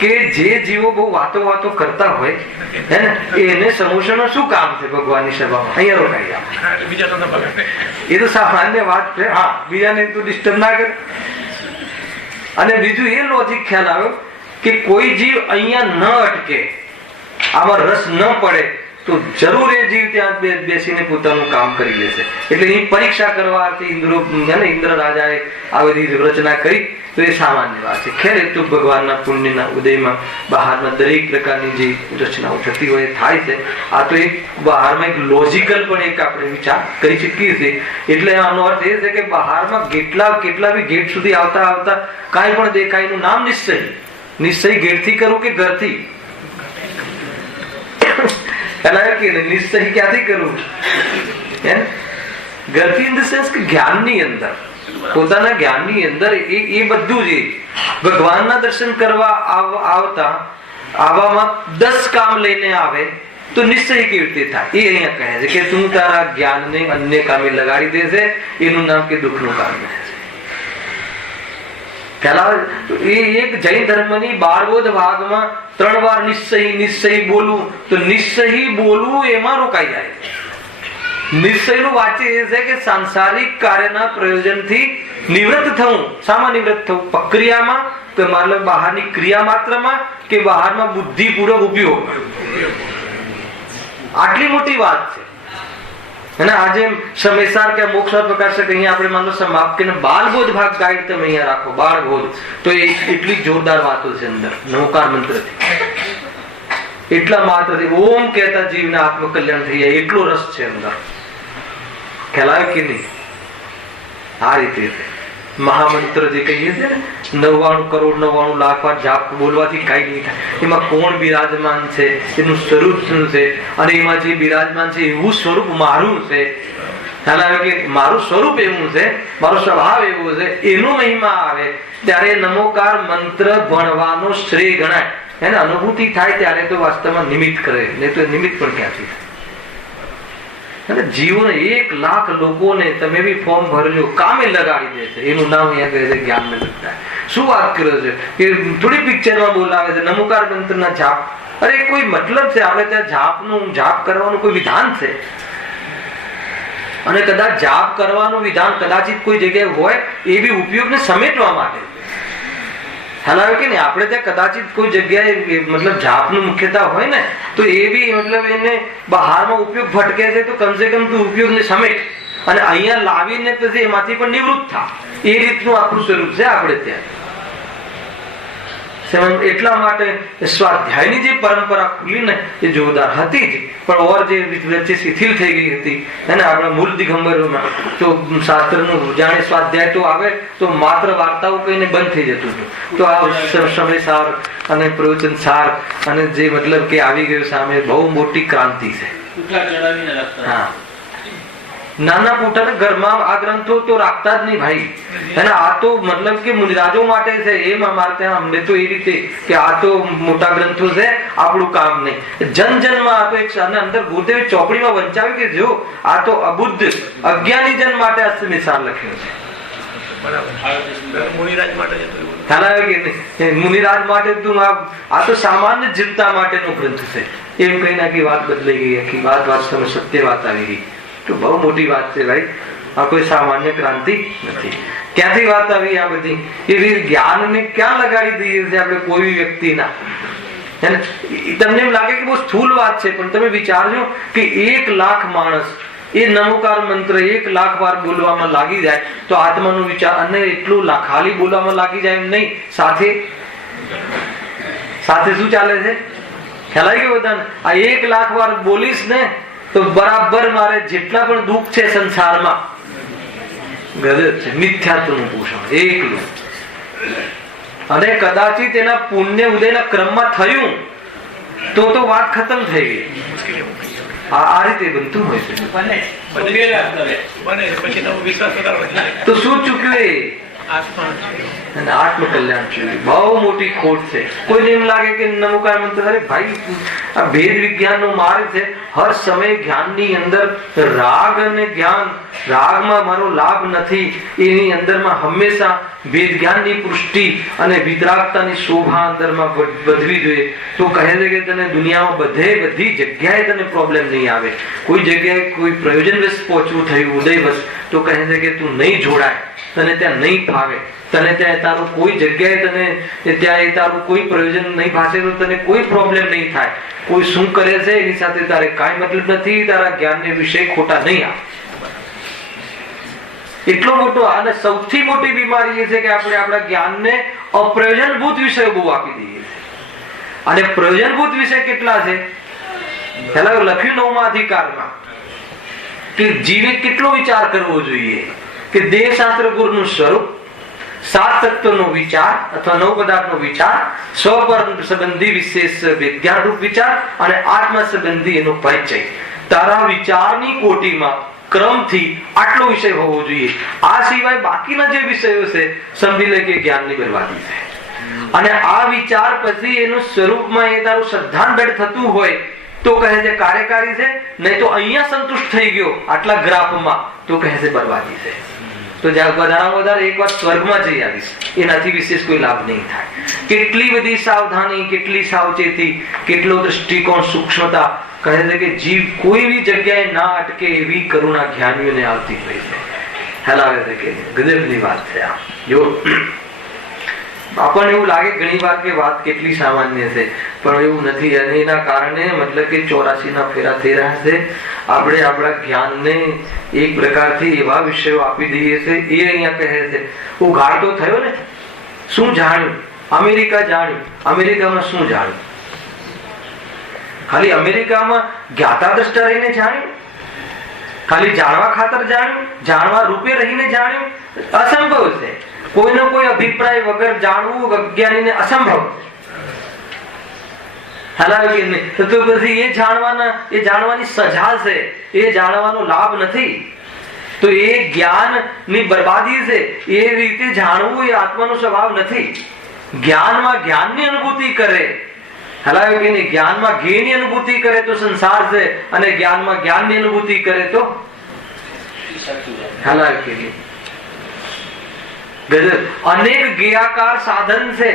કે જે જીવો બહુ વાતો કરતા હોય હે ને એને સમોસાનું શું કામ છે ભગવાનની સભામાં? અહીંયા રોકાઈ એ તો સામાન્ય વાત છે. હા, બીજાને તું ડિસ્ટર્બ ના કરે. અને બીજું એ લોજિક ખ્યાલ આવ્યો કે કોઈ જીવ અહીંયા ન અટકે, આમાં રસ ન પડે તો જરૂર એ જીવ ત્યાં બેસીને પોતાનું કામ કરી લેશે. એટલે એ પરીક્ષા કરવા ઇન્દ્ર રાજાએ આ બધી રચના કરી તો એ સામાન્ય વાત છે. ખેર એ તો ભગવાનના પુણ્યના ઉદયમાં બહારના દરેક પ્રકારની જે રચનાઓ થતી હોય થાય છે. આ તો એક બહારમાં એક લોજિકલ પણ એક આપણે વિચાર કરી શકીએ છીએ. એટલે આનો અર્થ એ છે કે બહારમાં કેટલા બી ગેટ સુધી આવતા કાંઈ પણ દેખાય એનું નામ નિશ્ચય ગેટથી કરું કે ઘરથી? નિશ્ચય ક્યાંથી કરવું? ઘરથી ઇન ધ સેન્સ કે જ્ઞાનની અંદર, પોતાના જ્ઞાનની અંદર એ બધું જ ભગવાનના દર્શન કરવા આવવામાં 10 કામ લઈને આવે તો નિશ્ચય કેવી રીતે થાય? એ અહીંયા કહે છે કે તું તારા જ્ઞાનને અન્ય કામે લગાડી દેશે, એનું નામ કે દુઃખનું કામ રહે છે. એક જૈન ધર્મની 12 ભાગમાં 3 વાર નિશ્ચય બોલવું, તો નિશ્ચય બોલવું એમાં રોકાઈ જાય. નિશ્ચયનું વાચ્ય એ છે કે સાંસારિક કાર્યના પ્રયોજનથી નિવૃત્ત થવું. શામાં નિવૃત્ત થવું? પ્રક્રિયામાં કે મતલબ બહારની ક્રિયા માત્રમાં કે બહારમાં બુદ્ધિપૂર્વક ઉપયોગ. આટલી મોટી વાત છે. અને આજે સમયસાર કે મોક્ષ પ્રકાશક અહીંયા આપણે માનો સમાપ્ત કરીને બાળબોધ ભાગ ગાઈડ તમે અહીંયા રાખો, બાળબોધ તો એ એટલી જોરદાર વાતો છે અંદર નવકાર મંત્રથી. એટલા માત્રથી ઓમ કહેતા જીવને આત્મકલ્યાણ થઈ જાય એટલો રસ છે અંદર. ખ્યાલ આવે કે નહીં? આ રીતે મહામંત્ર જે કહીએ છીએ ને 99 કરોડ 99 લાખ વાર જાપ બોલવાથી કઈ નહીં થાય. એમાં કોણ બિરાજમાન છે, એનું સ્વરૂપ શું છે, અને એમાં જે બિરાજમાન છે એવું સ્વરૂપ મારું છે. ખ્યાલ આવે કે મારું સ્વરૂપ એવું છે, મારો સ્વભાવ એવો છે, એનો મહિમા આવે ત્યારે નમોકાર મંત્ર ભણવાનો શ્રેય ગણાય. એને અનુભૂતિ થાય ત્યારે તો વાસ્તવમાં નિમિત્ત કરે, નહીં તો નિમિત્ત પણ ક્યાંથી થાય. અને જીવન 1 લાખ લોકોને તમે બી ફોર્મ ભરજો, કામે લગાડી દેશે. એનું નામ અહીંયા કહે છે જ્ઞાન ને લગતા. શું વાત કરે છે કે થોડી પિક્ચરમાં બોલાવે છે નમોકાર મંત્રના જાપ. અરે કોઈ મતલબ છે? આપણે ત્યાં જાપ કરવાનું કોઈ વિધાન છે? અને કદાચ જાપ કરવાનું વિધાન કદાચિત કોઈ જગ્યાએ હોય, એ બી ઉપયોગને સમેટવા માટે. ખ્યાલ આવે કે નહીં? આપણે ત્યાં કદાચિત કોઈ જગ્યાએ મતલબ જાપનું મુખ્યતા હોય ને, તો એ બી મતલબ એને બહારમાં ઉપયોગ ભટકે છે, તો કમસે કમ તું ઉપયોગને સમેટ અને અહીંયા લાવીને પછી એમાંથી પણ નિવૃત્ત થા. એ રીતનું આખું સ્વરૂપ છે આપણે ત્યાં. એટલા માટે સ્વાધ્યાયની જે પરંપરા ખુલી ને એ જોરદાર હતી જ, પણ ઓર જે વચ્ચે શિથિલ થઈ ગઈ હતી એને આપણા મૂળ દિગંબરોમાં તો શાસ્ત્રનું જાણે સ્વાધ્યાય તો આવે તો માત્ર વાર્તાઓ કહીને બંધ થઈ જતું હતું. તો આ સમય સાર અને પ્રવચન સાર અને જે મતલબ કે આવી ગયું સામે બહુ મોટી ક્રાંતિ છે. હા, નાના પૂઠાને ઘરમાં આ ગ્રંથો તો રાખતા જ નહીં ભાઈ. અને આ તો મતલબ કે મુનિરાજો માટે છે. એમ અમારે ત્યાં અમને તો એ રીતે કે આ તો મોટા ગ્રંથો છે, આપણું કામ નહીં. જનમાં આ તો એક અંદર ગુરુદેવે ચોપડીમાં વંચાવ્યું કે જો આ તો અબુદ્ધ અજ્ઞાની જન માટે નિશાન લખ્યું છે. મુનિરાજ માટે ખ્યાલ આવે કે મુનિરાજ માટે તું આ તો સામાન્ય જનતા માટેનો ગ્રંથ છે એમ કઈ નાખી વાત બદલાઈ ગઈ. આખી વાત તમે સત્ય વાત આવી ગઈ. તો બહુ મોટી વાત છે ભાઈ. આ કોઈ સામાન્ય ક્રાંતિ નથી. ક્યાંથી વાત આવી આ બધી? એ જ્ઞાનને ક્યાં લગાડી દઈએ છીએ આપણે કોઈ વ્યક્તિના? તમને એમ લાગે કે બહુ સ્થૂલ વાત છે, પણ તમે વિચારજો કે 1 લાખ માણસ એ નમોકાર મંત્ર 1 લાખ વાર બોલવામાં લાગી જાય તો આત્માનો વિચાર, અને એટલું ખાલી બોલવામાં લાગી જાય એમ નહીં, સાથે શું ચાલે છે ખ્યાલ આવી ગયો બધાને? આ 1 લાખ વાર બોલીશ ને તો બરાબર મારે જેટલા પણ દુઃખ છે સંસારમાં ગજબ છે. મિથ્યાત્વનું પોષણ એકલું. અને કદાચિત એના પુણ્ય ઉદયના ક્રમમાં થયું તો વાત ખતમ થઈ ગઈ. આ રીતે બનતું હોય છે. તો શું ચૂક્યું? એ આત્મકલ્યાણ છે. બહુ મોટી ખોટ છે. કોઈને એમ લાગે કે નમોકાર મંત્ર, અરે ભાઈ આ ભેદ વિજ્ઞાન નો માર્ગ છે. હર સમય જ્ઞાનની અંદર રાગ અને જ્ઞાન, રાગમાં મારો લાભ નથી, એની અંદરમાં હંમેશા ભેદ જ્ઞાનની પુષ્ટિ અને વિતરાગતાની શોભા અંદરમાં વધવી જોઈએ. તો કહે છે કે તને દુનિયામાં બધી જગ્યાએ તને પ્રોબ્લેમ નહીં આવે. કોઈ જગ્યાએ કોઈ પ્રયોજનવશ પહોંચવું થયું ઉદયવશ, તો કહે છે કે તું નહીં જોડાય, તને ત્યાં નહીં ફાવે, તને ત્યાં તારું કોઈ જગ્યાએ તને ત્યાં તારું કોઈ પ્રયોજન નહીં ભાષે તો તને કોઈ પ્રોબ્લેમ નહીં થાય. કોઈ શું કરે છે એની સાથે તારે કાંઈ મતલબ નથી, તારા જ્ઞાનને વિષય ખોટા નહીં આવે. એટલો મોટો અને સૌથી મોટી બીમારી એ છે કે આપણે આપણા જ્ઞાનને અપ્રયોજનભૂત વિષયો બહુ આપી દઈએ. અને પ્રયોજનભૂત વિષય કેટલા છે? લખ્યું 9મા અધિકારમાં કે જીવે કેટલો વિચાર કરવો જોઈએ કે દેહ શાસ્ત્ર ગુરુનું સ્વરૂપ, 7 તત્વનો વિચાર અથવા 9 પદાર્થનો વિચાર, સ્વપર સંબંધી વિશેષ વિજ્ઞાન રૂપ વિચાર અને આત્મા સંબંધી એનો પરિચય. તારા વિચારની કોટીમાં ક્રમથી આટલો વિષય હોવો જોઈએ. આ સિવાય બાકીના જે વિષયો છે સમજી લે કે જ્ઞાનની બરબાદી છે. અને આ વિચાર પછી એનું સ્વરૂપમાં એ તારું શ્રદ્ધાંબેડ થતું હોય તો કહે છે કાર્યકારી છે, નહીં તો અહીંયા સંતુષ્ટ થઈ ગયો આટલા ગ્રાફમાં તો કહે છે બરબાદી છે. તો વધારે એક વાર સ્વર્ગમાં જઈ આવીશ, એનાથી વિશેષ કોઈ લાભ નહીં થાય. કેટલી બધી સાવધાની, કેટલી સાવચેતી, કેટલો દ્રષ્ટિકોણ, સૂક્ષ્મતા. કહે છે કે જીવ કોઈ બી જગ્યાએ ના અટકે એવી કરુણા જ્ઞાનીઓને આવતી હોય છે. હલાવે છે કે ગજબની વાત છે આ. જો આપણને એવું લાગે ઘણી વાર કે વાત કેટલી સામાન્ય છે, પણ એવું નથી. અને એના કારણે મતલબ કે 84 ના ફેરા થઈ રહ્યા છે. આપણે આપણા જ્ઞાનને એક પ્રકારથી એવા વિષયો આપી દઈએ છીએ. એ અહીંયા કહે છે ઉઘાડ તો થયો ને. શું જાણ્યું? અમેરિકા જાણ્યું. અમેરિકામાં શું જાણ્યું? ખાલી અમેરિકામાં જ્ઞાતા દ્રષ્ટા રહીને જાણ્યું? ખાલી જાણવા ખાતર જાણ્યું? જાણવા રૂપે રહીને જાણ્યું? અસંભવ છે. કોઈનો કોઈ અભિપ્રાય વગર જાણવું અજ્ઞાનીને અસંભવ. તો પછી એ જાણવાની સજા છે, એ જાણવાનો લાભ નથી. તો એ જ્ઞાન ની બરબાદી છે. એ રીતે જાણવું એ આત્માનો સ્વભાવ નથી. જ્ઞાનમાં જ્ઞાનની અનુભૂતિ કરે ખ્યાલ આવ્યો કે નહીં? જ્ઞાનમાં જ્ઞેયની અનુભૂતિ કરે તો સંસાર છે, અને જ્ઞાનમાં જ્ઞાનની અનુભૂતિ કરે તો ખ્યાલ આવ્યો કે નહીં? અનેક જ્ઞેયાકાર સાધન છે,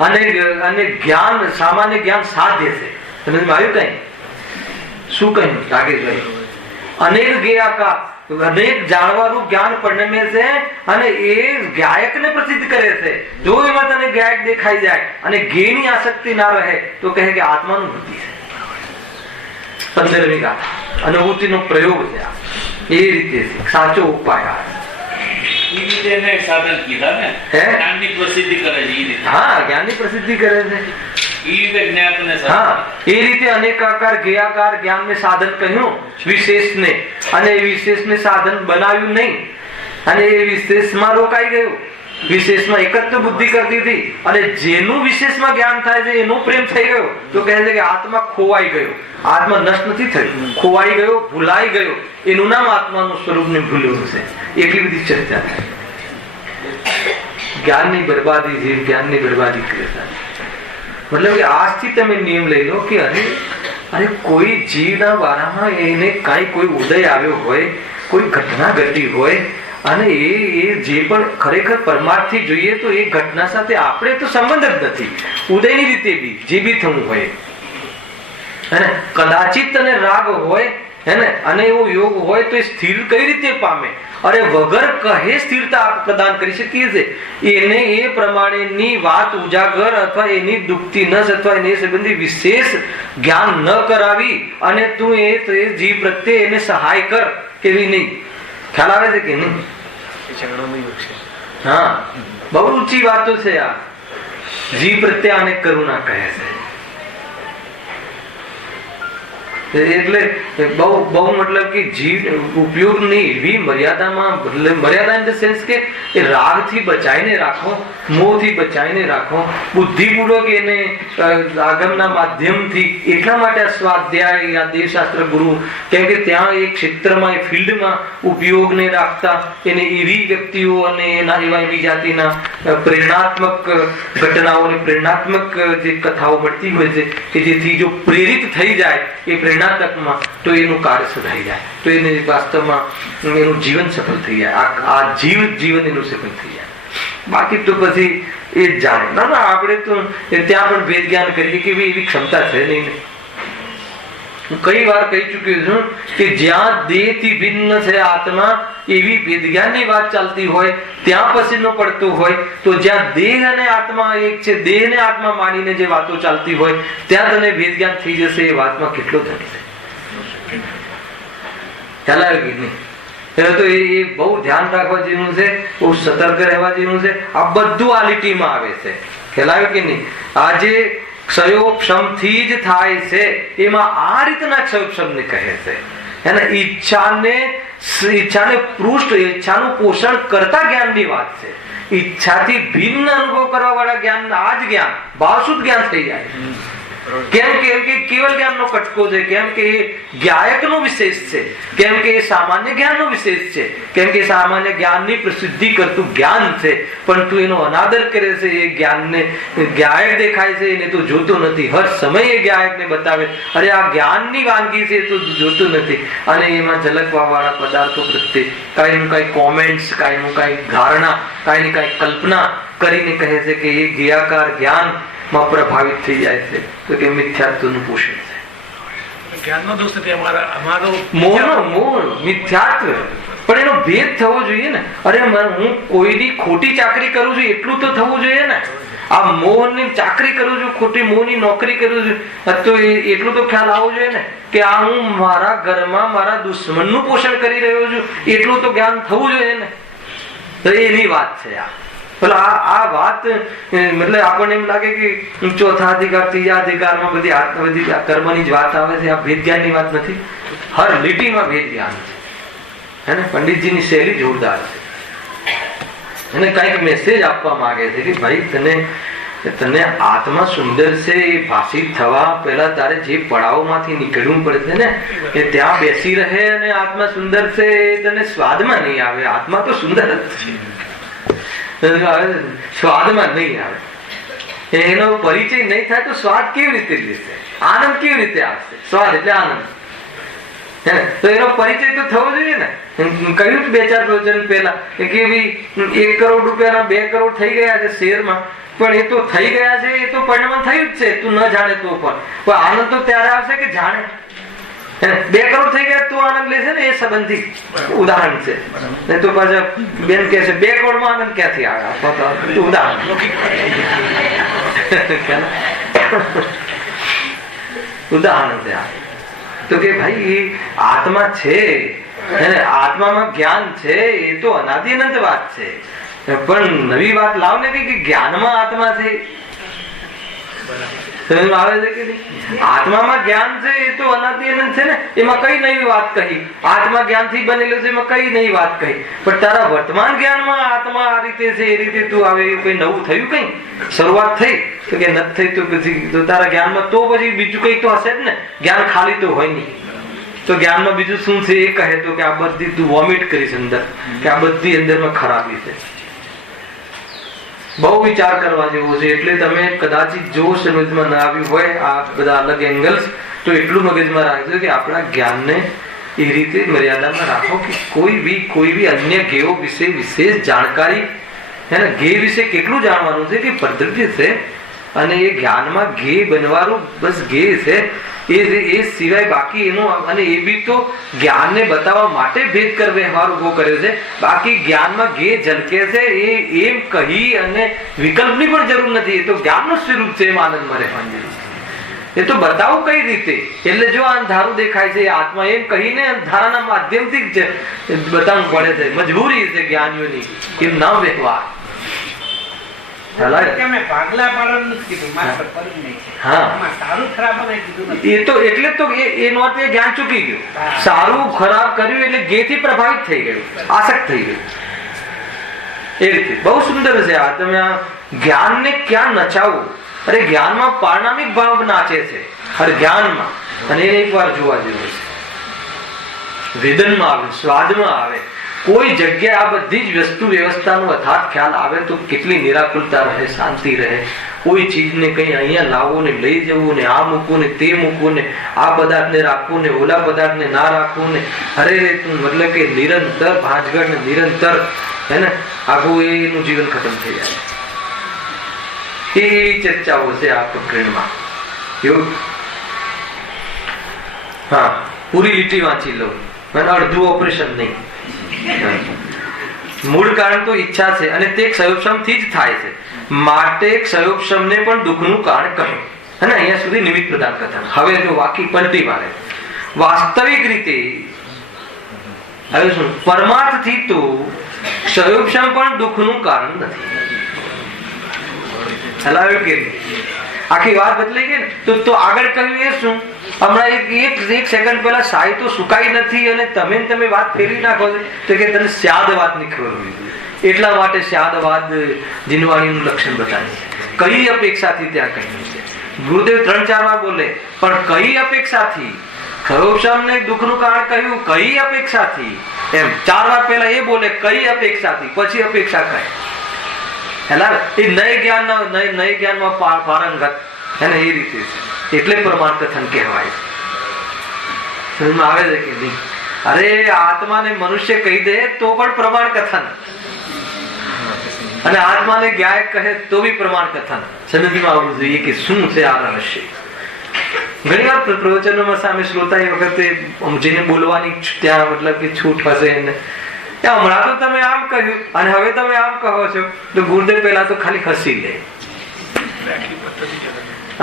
અને જ્ઞાન, સામાન્ય જ્ઞાન સાધ્ય છે. આવ્યું કઈ? શું કહ્યું રાકેશભાઈ? અનેક જ્ઞેયાકાર, અનેક જાણવાનું જ્ઞાન પરિણમે છે, અને એ ગાયકને પ્રસિદ્ધ કરે છે. જો એમાં તને ગાયક દેખાઈ જાય અને જ્ઞેયની આસક્તિ ના રહે તો કહે કે આત્માનુભૂતિ છે. 15મી ગાથા અનુભૂતિનો પ્રયોગ છે. એ રીતે સાચો ઉપાય એ રીતે એને સાધન કીધા ને, જ્ઞાનની પ્રસિદ્ધિ કરે છે. એ રીતે હા, જ્ઞાનની પ્રસિદ્ધિ કરે છે. એ રીતે જ્ઞાનને હા, એ રીતે અનેકાકાર જ્ઞેયાકાર જ્ઞાનને સાધન કહ્યું વિશેષને, અને એ વિશેષને સાધન બનાવ્યું નહીં, અને એ વિશેષમાં રોકાઈ ગયું. વિશેષમાં એકત્વ બુદ્ધિ કરતી હતી, અને જેનું વિશેષમાં જ્ઞાન થાય છે એનો પ્રેમ થઈ ગયો તો કહે છે કે આત્મા ખોવાઈ ગયો. આત્મા નષ્ટ નથી થયો, ખોવાઈ ગયો, ભૂલાઈ ગયો. એનું નામ આત્માનું સ્વરૂપને ભૂલ્યું છે. એટલી બધી ચર્ચા થાય. જ્ઞાનની બરબાદી, જીવ જ્ઞાનની બરબાદી કરે છે. મતલબ કે આજથી તમે નિયમ લઈ લો કે અરે કોઈ જીવના વારામાં એને કાંઈ કોઈ ઉદય આવ્યો હોય, કોઈ ઘટના ઘટી હોય, અને એ જે પણ ખરેખર પરમાર્થથી જોઈએ તો એ ઘટના સાથે આપણે તો સંબંધ જ નથી. ઉદયની રીતે બી જે બી થવું હોય, અને કદાચિત તને રાગ હોય હેને, અને એવો યોગ હોય તો એ સ્થિર કઈ રીતે પામે? અરે વગર કહે સ્થિરતા પ્રદાન કરી શકીએ છીએ. એને એ પ્રમાણેની વાત ઉજાગર અથવા એની દુખતી નસ અથવા એને સંબંધી વિશેષ જ્ઞાન ન કરાવી અને તું એ જીવ પ્રત્યે એને સહાય કર, કેવી નહીં? ખ્યાલ આવે છે કે નહીં? હા, બહુ ઊંચી વાતો છે આ. જીવ પ્રત્યે આને કરુણા કહે છે. એટલે બહુ મતલબ કે જીવ ઉપયોગની એવી મર્યાદામાં, મર્યાદા ઇન ધ સેન્સ કે એ રાગથી બચાવીને રાખો, મોહથી બચાવીને રાખો, બુદ્ધિપૂર્વક એને આગમના માધ્યમથી. એટલા માટે આ સ્વાધ્યાય, આ દેવશાસ્ત્ર ગુરુ, કેમ કે ત્યાં એ ક્ષેત્રમાં, એ ફિલ્ડમાં ઉપયોગને રાખતા એને એવી વ્યક્તિઓ અને એના એવા એવી જાતિના પ્રેરણાત્મક ઘટનાઓને, પ્રેરણાત્મક જે કથાઓ મળતી હોય છે કે જેથી જો પ્રેરિત થઈ જાય એ પ્રેરણાત્મકમાં તો એનું કાર્ય સધાઈ જાય, તો એને વાસ્તવમાં એનું જીવન સફળ થઈ જાય. આ જીવન એનું સફળ થઈ જાય. બાકી તો પછી એ જ જાણે. ના ના, આપણે તો ત્યાં પણ વેદ જ્ઞાન કરીએ કે એવી ક્ષમતા છે નહીં. હું કઈ વાર કહી ચુક્યો છું કે જ્યાં દેહ થી ભિન્ન છે આત્મા, એવી વેદ જ્ઞાનની વાત ચાલતી હોય, ત્યાં પસીનો પડતો હોય, તો જ્યાં દેહ અને આત્મા એક છે, દેહ ને આત્મા માનીને જે વાતો ચાલતી હોય, ત્યાં તને વેદ જ્ઞાન થઈ જશે. એ વાતમાં કેટલો ધન છે. ખ્યાલ આવે કે નહીં? તો એ બહુ ધ્યાન રાખવા જેવું છે, બહુ સતર્ક રહેવા જેવું છે. આ બધું આ લીટીમાં આવે છે. ખ્યાલ આવે કે નહીં? આજે ક્ષયોક્ષમથી જ થાય છે, એમાં આ રીતના ક્ષયોક્ષમને કહે છે. એને ઈચ્છાને પૃષ્ઠ, ઈચ્છાનું પોષણ કરતા જ્ઞાનની વાત છે. ઈચ્છાથી ભિન્ન અનુભવ કરવા વાળા જ્ઞાન, આ જ જ્ઞાન ભાવશુદ્ધ જ્ઞાન થઈ જાય. કેમ કે કેવલ જ્ઞાનનો કટકો છે, કેમ કે એ ગાયકનો વિશેષ છે, કેમ કે એ સામાન્ય જ્ઞાનનો વિશેષ છે, કેમ કે સામાન્ય જ્ઞાનની પ્રસિદ્ધિ કરતું જ્ઞાન છે. પણ તું એનો અનાદર કરે છે. એ જ્ઞાનને ગાયક દેખાય છે, એને તો જોતો નથી. હર સમયે એ ગાયકને બતાવે, અરે આ જ્ઞાનની વાનગી છે, તો જોતું નથી. અને એમાં ઝલકવા વાળા પદાર્થો પ્રત્યે કાંઈનું કાંઈ કોમેન્ટ્સ, કાંઈનું કાંઈ ધારણા, કાંઈની કાંઈ કલ્પના કરીને કહે છે કે એ જ્ઞેયાકાર જ્ઞાન માં પ્રભાવિત થઈ જાય છે. તો કે મિથ્યાત્વનું પોષણ છે. જ્ઞાનનો દોષ નથી અમારો, મોહ મિથ્યાત્વ. પણ એનો ભેદ થવો જોઈએ ને. અરે હું કોઈની ખોટી ચાકરી કરું છું એટલું તો થવું જોઈએ ને. આ મોહની ચાકરી કરું છું, ખોટી મોહની નોકરી કરું છું, તો એટલું તો ખ્યાલ આવવો જોઈએ ને કે આ હું મારા ઘરમાં મારા દુશ્મનનું પોષણ કરી રહ્યો છું, એટલું તો જ્ઞાન થવું જોઈએ ને. તો એની વાત છે આ. આ વાત મતલબ આપણને એમ લાગે કે ચોથા અધિકાર, ત્રીજા અધિકારમાં બધી કર્મની જ વાત આવે છે. આ ભેદ જ્ઞાનની વાત નથી. હર લીટીમાં ભેદ જ્ઞાન છે. હે ને? પંડિતજીની શૈલી જોરદાર છે. એને કઈક મેસેજ આપવા માંગે છે કે ભાઈ તને આત્મા સુંદર છે, એ ભાષિત થવા પહેલા તારે જે પડાવમાંથી નીકળવું પડશે ને, એ ત્યાં બેસી રહે. અને આત્મા સુંદર છે એ તને સ્વાદમાં નહીં આવે. આત્મા તો સુંદર જ છે, સ્વાદમાં નહીં આવે. એનો પરિચય નહીં થાય તો સ્વાદ કેવી રીતે લેશે, આનંદ કેવી રીતે આવશે? સ્વાદ એટલે આનંદ. તો એનો પરિચય તો થવો જોઈએ ને. કહ્યું 2-4 પ્રવચન પહેલા કે ભાઈ 1 કરોડ રૂપિયાના 2 કરોડ થઈ ગયા છે શેરમાં, પણ એ તો થઈ ગયા છે, એ તો પરિણામ થયું જ છે. તું ન જાણે તો પણ આનંદ તો ત્યારે આવશે કે જાણે. 2 કરોડ થઈ ગયા તો આનંદ લેશે ને, એ સંબંધી ઉદાહરણ છે. નહીં તો પાછા બેન કહે છે 2 કરોડમાં આનંદ ક્યાંથી આવે? ઉદાહરણ ઉદાહરણ છે આ. તો કે ભાઈ એ આત્મા છે, આત્મામાં જ્ઞાન છે, એ તો અનાદિ અનંત વાત છે. પણ નવી વાત લાવ ને કે જ્ઞાનમાં આત્મા છે. આવે છે કે નહીં? આત્મામાં જ્ઞાન છે એ તો અનાદિ અનંત છે ને, એમાં કઈ નવી વાત કહી? આત્મા જ્ઞાનથી બનેલો છે, એમાં કઈ નવી વાત કહી? પણ તારા વર્તમાન જ્ઞાનમાં આત્મા આ રીતે છે, એ રીતે તું આવે, એવું કઈ નવું થયું? કઈ શરૂઆત થઈ તો કે નથી થઈ તો પછી તો તારા જ્ઞાનમાં તો પછી બીજું કઈ તો હશે જ ને. જ્ઞાન ખાલી તો હોય નહીં. તો જ્ઞાનમાં બીજું શું છે? એ કહે તો કે આ બધી તું વોમિટ કરીશ અંદર, કે આ બધી અંદરમાં ખરાબી છે. બહુ વિચાર કરવા જેવો છે. એટલે તમે કદાચિત જો સમજમાં ના આવ્યું હોય આ બધા અલગ એંગલ્સ, તો એટલું મગજમાં રાખજો કે આપણા જ્ઞાનને એ રીતે મર્યાદામાં રાખો કે કોઈ બી અન્ય ગેયો વિશે વિશેષ જાણકારી, હે ને, ગે વિશે કેટલું જાણવાનું છે કે પદ્ધતિ છે, અને એ જ્ઞાનમાં ગે બનવાનું બસ ગે છે, એ સિવાય બાકી એનું, અને એ બી તો જ્ઞાનને બતાવવા માટે ભેદ કર વ્યવહાર ઉભો કર્યો છે. બાકી જ્ઞાનમાં ગે ઝલકે છે એ એમ કહી અને વિકલ્પની પણ જરૂર નથી. એ તો જ્ઞાનનું સ્વરૂપ છે, એમ આનંદમાં રહેવાની જરૂર છે. એ તો બતાવું કઈ રીતે? એટલે જો અંધારું દેખાય છે આત્મા, એમ કહીને અંધારાના માધ્યમથી જ બતાવવું પડે છે. મજબૂરી છે જ્ઞાનીઓની, એમ ના વ્યવહાર. ભાગલા પાડવાનું કીધું, એ તો એટલે તો એનો અર્થ એ જ્ઞાન ચૂકી ગયું. સારું ખરાબ કર્યું એટલે ગે થી પ્રભાવિત થઈ ગયું, આસક્ત થઈ ગયું. એ રીતે બહુ સુંદર છે આ. તમે આ જ્ઞાનને ક્યાં નચાવું? અરે જ્ઞાનમાં પારણામિક ભાવ નાચે છે, અરે જ્ઞાનમાં. અને એને એક વાર જોવા જેવું છે. વેદનમાં આવે, સ્વાદમાં આવે, કોઈ જગ્યાએ આ બધી જ વસ્તુ વ્યવસ્થાનો અથાર્થ ખ્યાલ આવે તો કેટલી નિરાકુલતા રહે, શાંતિ રહે. કોઈ ચીજને કઈ અહીંયા લાવવું ને લઈ જવું ને આ મૂકવું ને તે મૂકવું ને આ પદાર્થને રાખવું ને ઓલા પદાર્થને ના રાખવું ને અરે મતલબ કે નિરંતર ભાંજગઢ ને નિરંતર, હે ને, આખું એનું જીવન ખતમ થઈ જાય. એ ચર્ચાઓ છે આ પ્રકરણમાં. એવું હા, પૂરી લીટી વાંચી લો, અડધું ઓપરેશન નહીં. મૂળ કારણ તો ઈચ્છા છે, અને તે ક્ષયોપશમથી જ થાય છે. માટે ક્ષયોપશમને પણ દુઃખનું કારણ કહ્યું. અને અહીંયા સુધી નિમિત્ત પ્રદાન કથન. હવે જો વાકી પલટી મારે, વાસ્તવિક રીતે હવે શું? પરમાર્થથી તો ક્ષયોપશમ પણ દુઃખનું કારણ નથી. હલાવ્યું કે આખી વાત બદલાઈ ગઈ ને. તો આગળ કહ્યું એ શું? હમણાં એક સેકન્ડ પહેલા સાઈ તો સુકાઈ નથી, અને તમે વાત ફેરવી નાખો તો કે તને સ્યાદવાદ ની ખબર હોય. એટલા માટે સ્યાદવાદ જીનવાણીનું લક્ષણ બતાવે છે. કઈ અપેક્ષાથી ત્યાં કહ્યું છે? ગુરુદેવ 3-4 વાર બોલે, પણ કઈ અપેક્ષાથી? ખરોપશમને દુઃખનું કારણ કહ્યું, કઈ અપેક્ષાથી? એમ 4 વાર પહેલા એ બોલે કઈ અપેક્ષાથી, પછી અપેક્ષા કહે. હેલા એ નય જ્ઞાનમાં પારંગત, એને એ રીતે છે. એટલે પ્રમાણ કથન કહેવાય છે. સમજમાં આવે છે કે નહીં? અરે આત્માને મનુષ્ય કહી દે તો પણ પ્રમાણ કથન, અને આત્માને ગાય કહે તો બી પ્રમાણ કથન. સમજમાં આવવું જોઈએ કે શું છે આ રહસ્ય. ઘણી વાર પ્રવચનોમાં સામે શ્રોતા એ વખતે જેને બોલવાની ત્યાં મતલબ કે છૂટ હશે એને, હમણાં તો તમે આમ કહ્યું અને હવે તમે આમ કહો છો, તો ગુરુદેવ પહેલા તો ખાલી ખસી લે,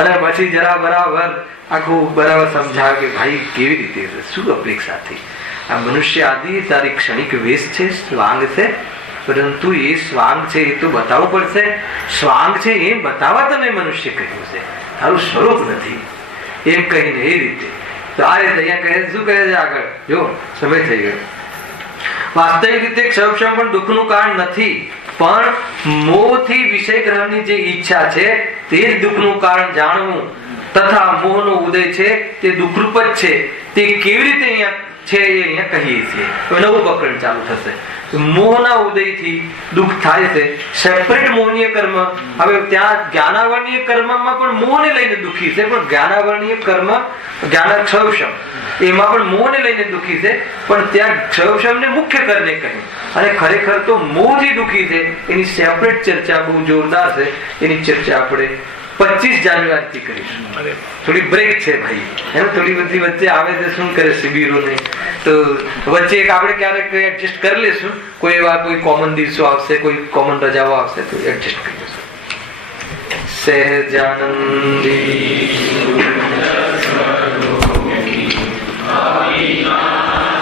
અને પછી જરા બરાબર આખું બરાબર સમજાવે કે ભાઈ કેવી રીતે છે, શું અપેક્ષાથી? આ મનુષ્ય આદિ તારી ક્ષણિક વેશ છે, સ્વાંગ છે, પરંતુ એ સ્વાંગ છે એ તો બતાવવું પડશે. સ્વાંગ છે એમ બતાવવા તને મનુષ્ય કહ્યું છે, તારું સ્વરૂપ નથી એમ કહીને એ રીતે. તો આ રીતે અહીંયા કહે શું કહે છે આગળ? જો સમય થઈ ગયો. વાસ્તવિક રીતે ક્ષયક્ષમ પણ દુઃખનું કારણ નથી, પણ મોહથી વિષય ગ્રહણની જે ઈચ્છા છે તે જ દુઃખનું કારણ જાણવું તથા મોહનો ઉદય છે તે દુઃખરૂપ જ છે. તે કેવી રીતે અહીંયા છે એ અહીંયા કહીએ છીએ. નવું પ્રકરણ ચાલુ થશે. મોહના ઉદયથી દુઃખ થાય છે. સેપરેટ મોહનીય કર્મ. હવે ત્યાં જ્ઞાનાવરણીય કર્મમાં પણ મોહને લઈને દુઃખી છે, પણ જ્ઞાનાવરણીય કર્મ જ્ઞાનક્ષયક્ષમ એમાં પણ મોહને લઈને દુઃખી છે, પણ ત્યાં ક્ષયક્ષમને મુખ્ય કરીને કહ્યું. અને ખરેખર તો મોહથી દુઃખી છે એની સેપરેટ ચર્ચા બહુ જોરદાર છે. એની ચર્ચા આપણે 25 જાન્યુઆરીથી કરીશું. થોડી બ્રેક છે ભાઈ, એમ થોડી બધી વચ્ચે આવે છે, શું કરે શિબિરોને, તો વચ્ચે એક આપણે ક્યારેક એડજસ્ટ કરી લેશું. કોઈ એવા કોઈ કોમન દિવસો આવશે, કોઈ કોમન રજાઓ આવશે તો એડજસ્ટ કરી લેશું. સહેજાનંદી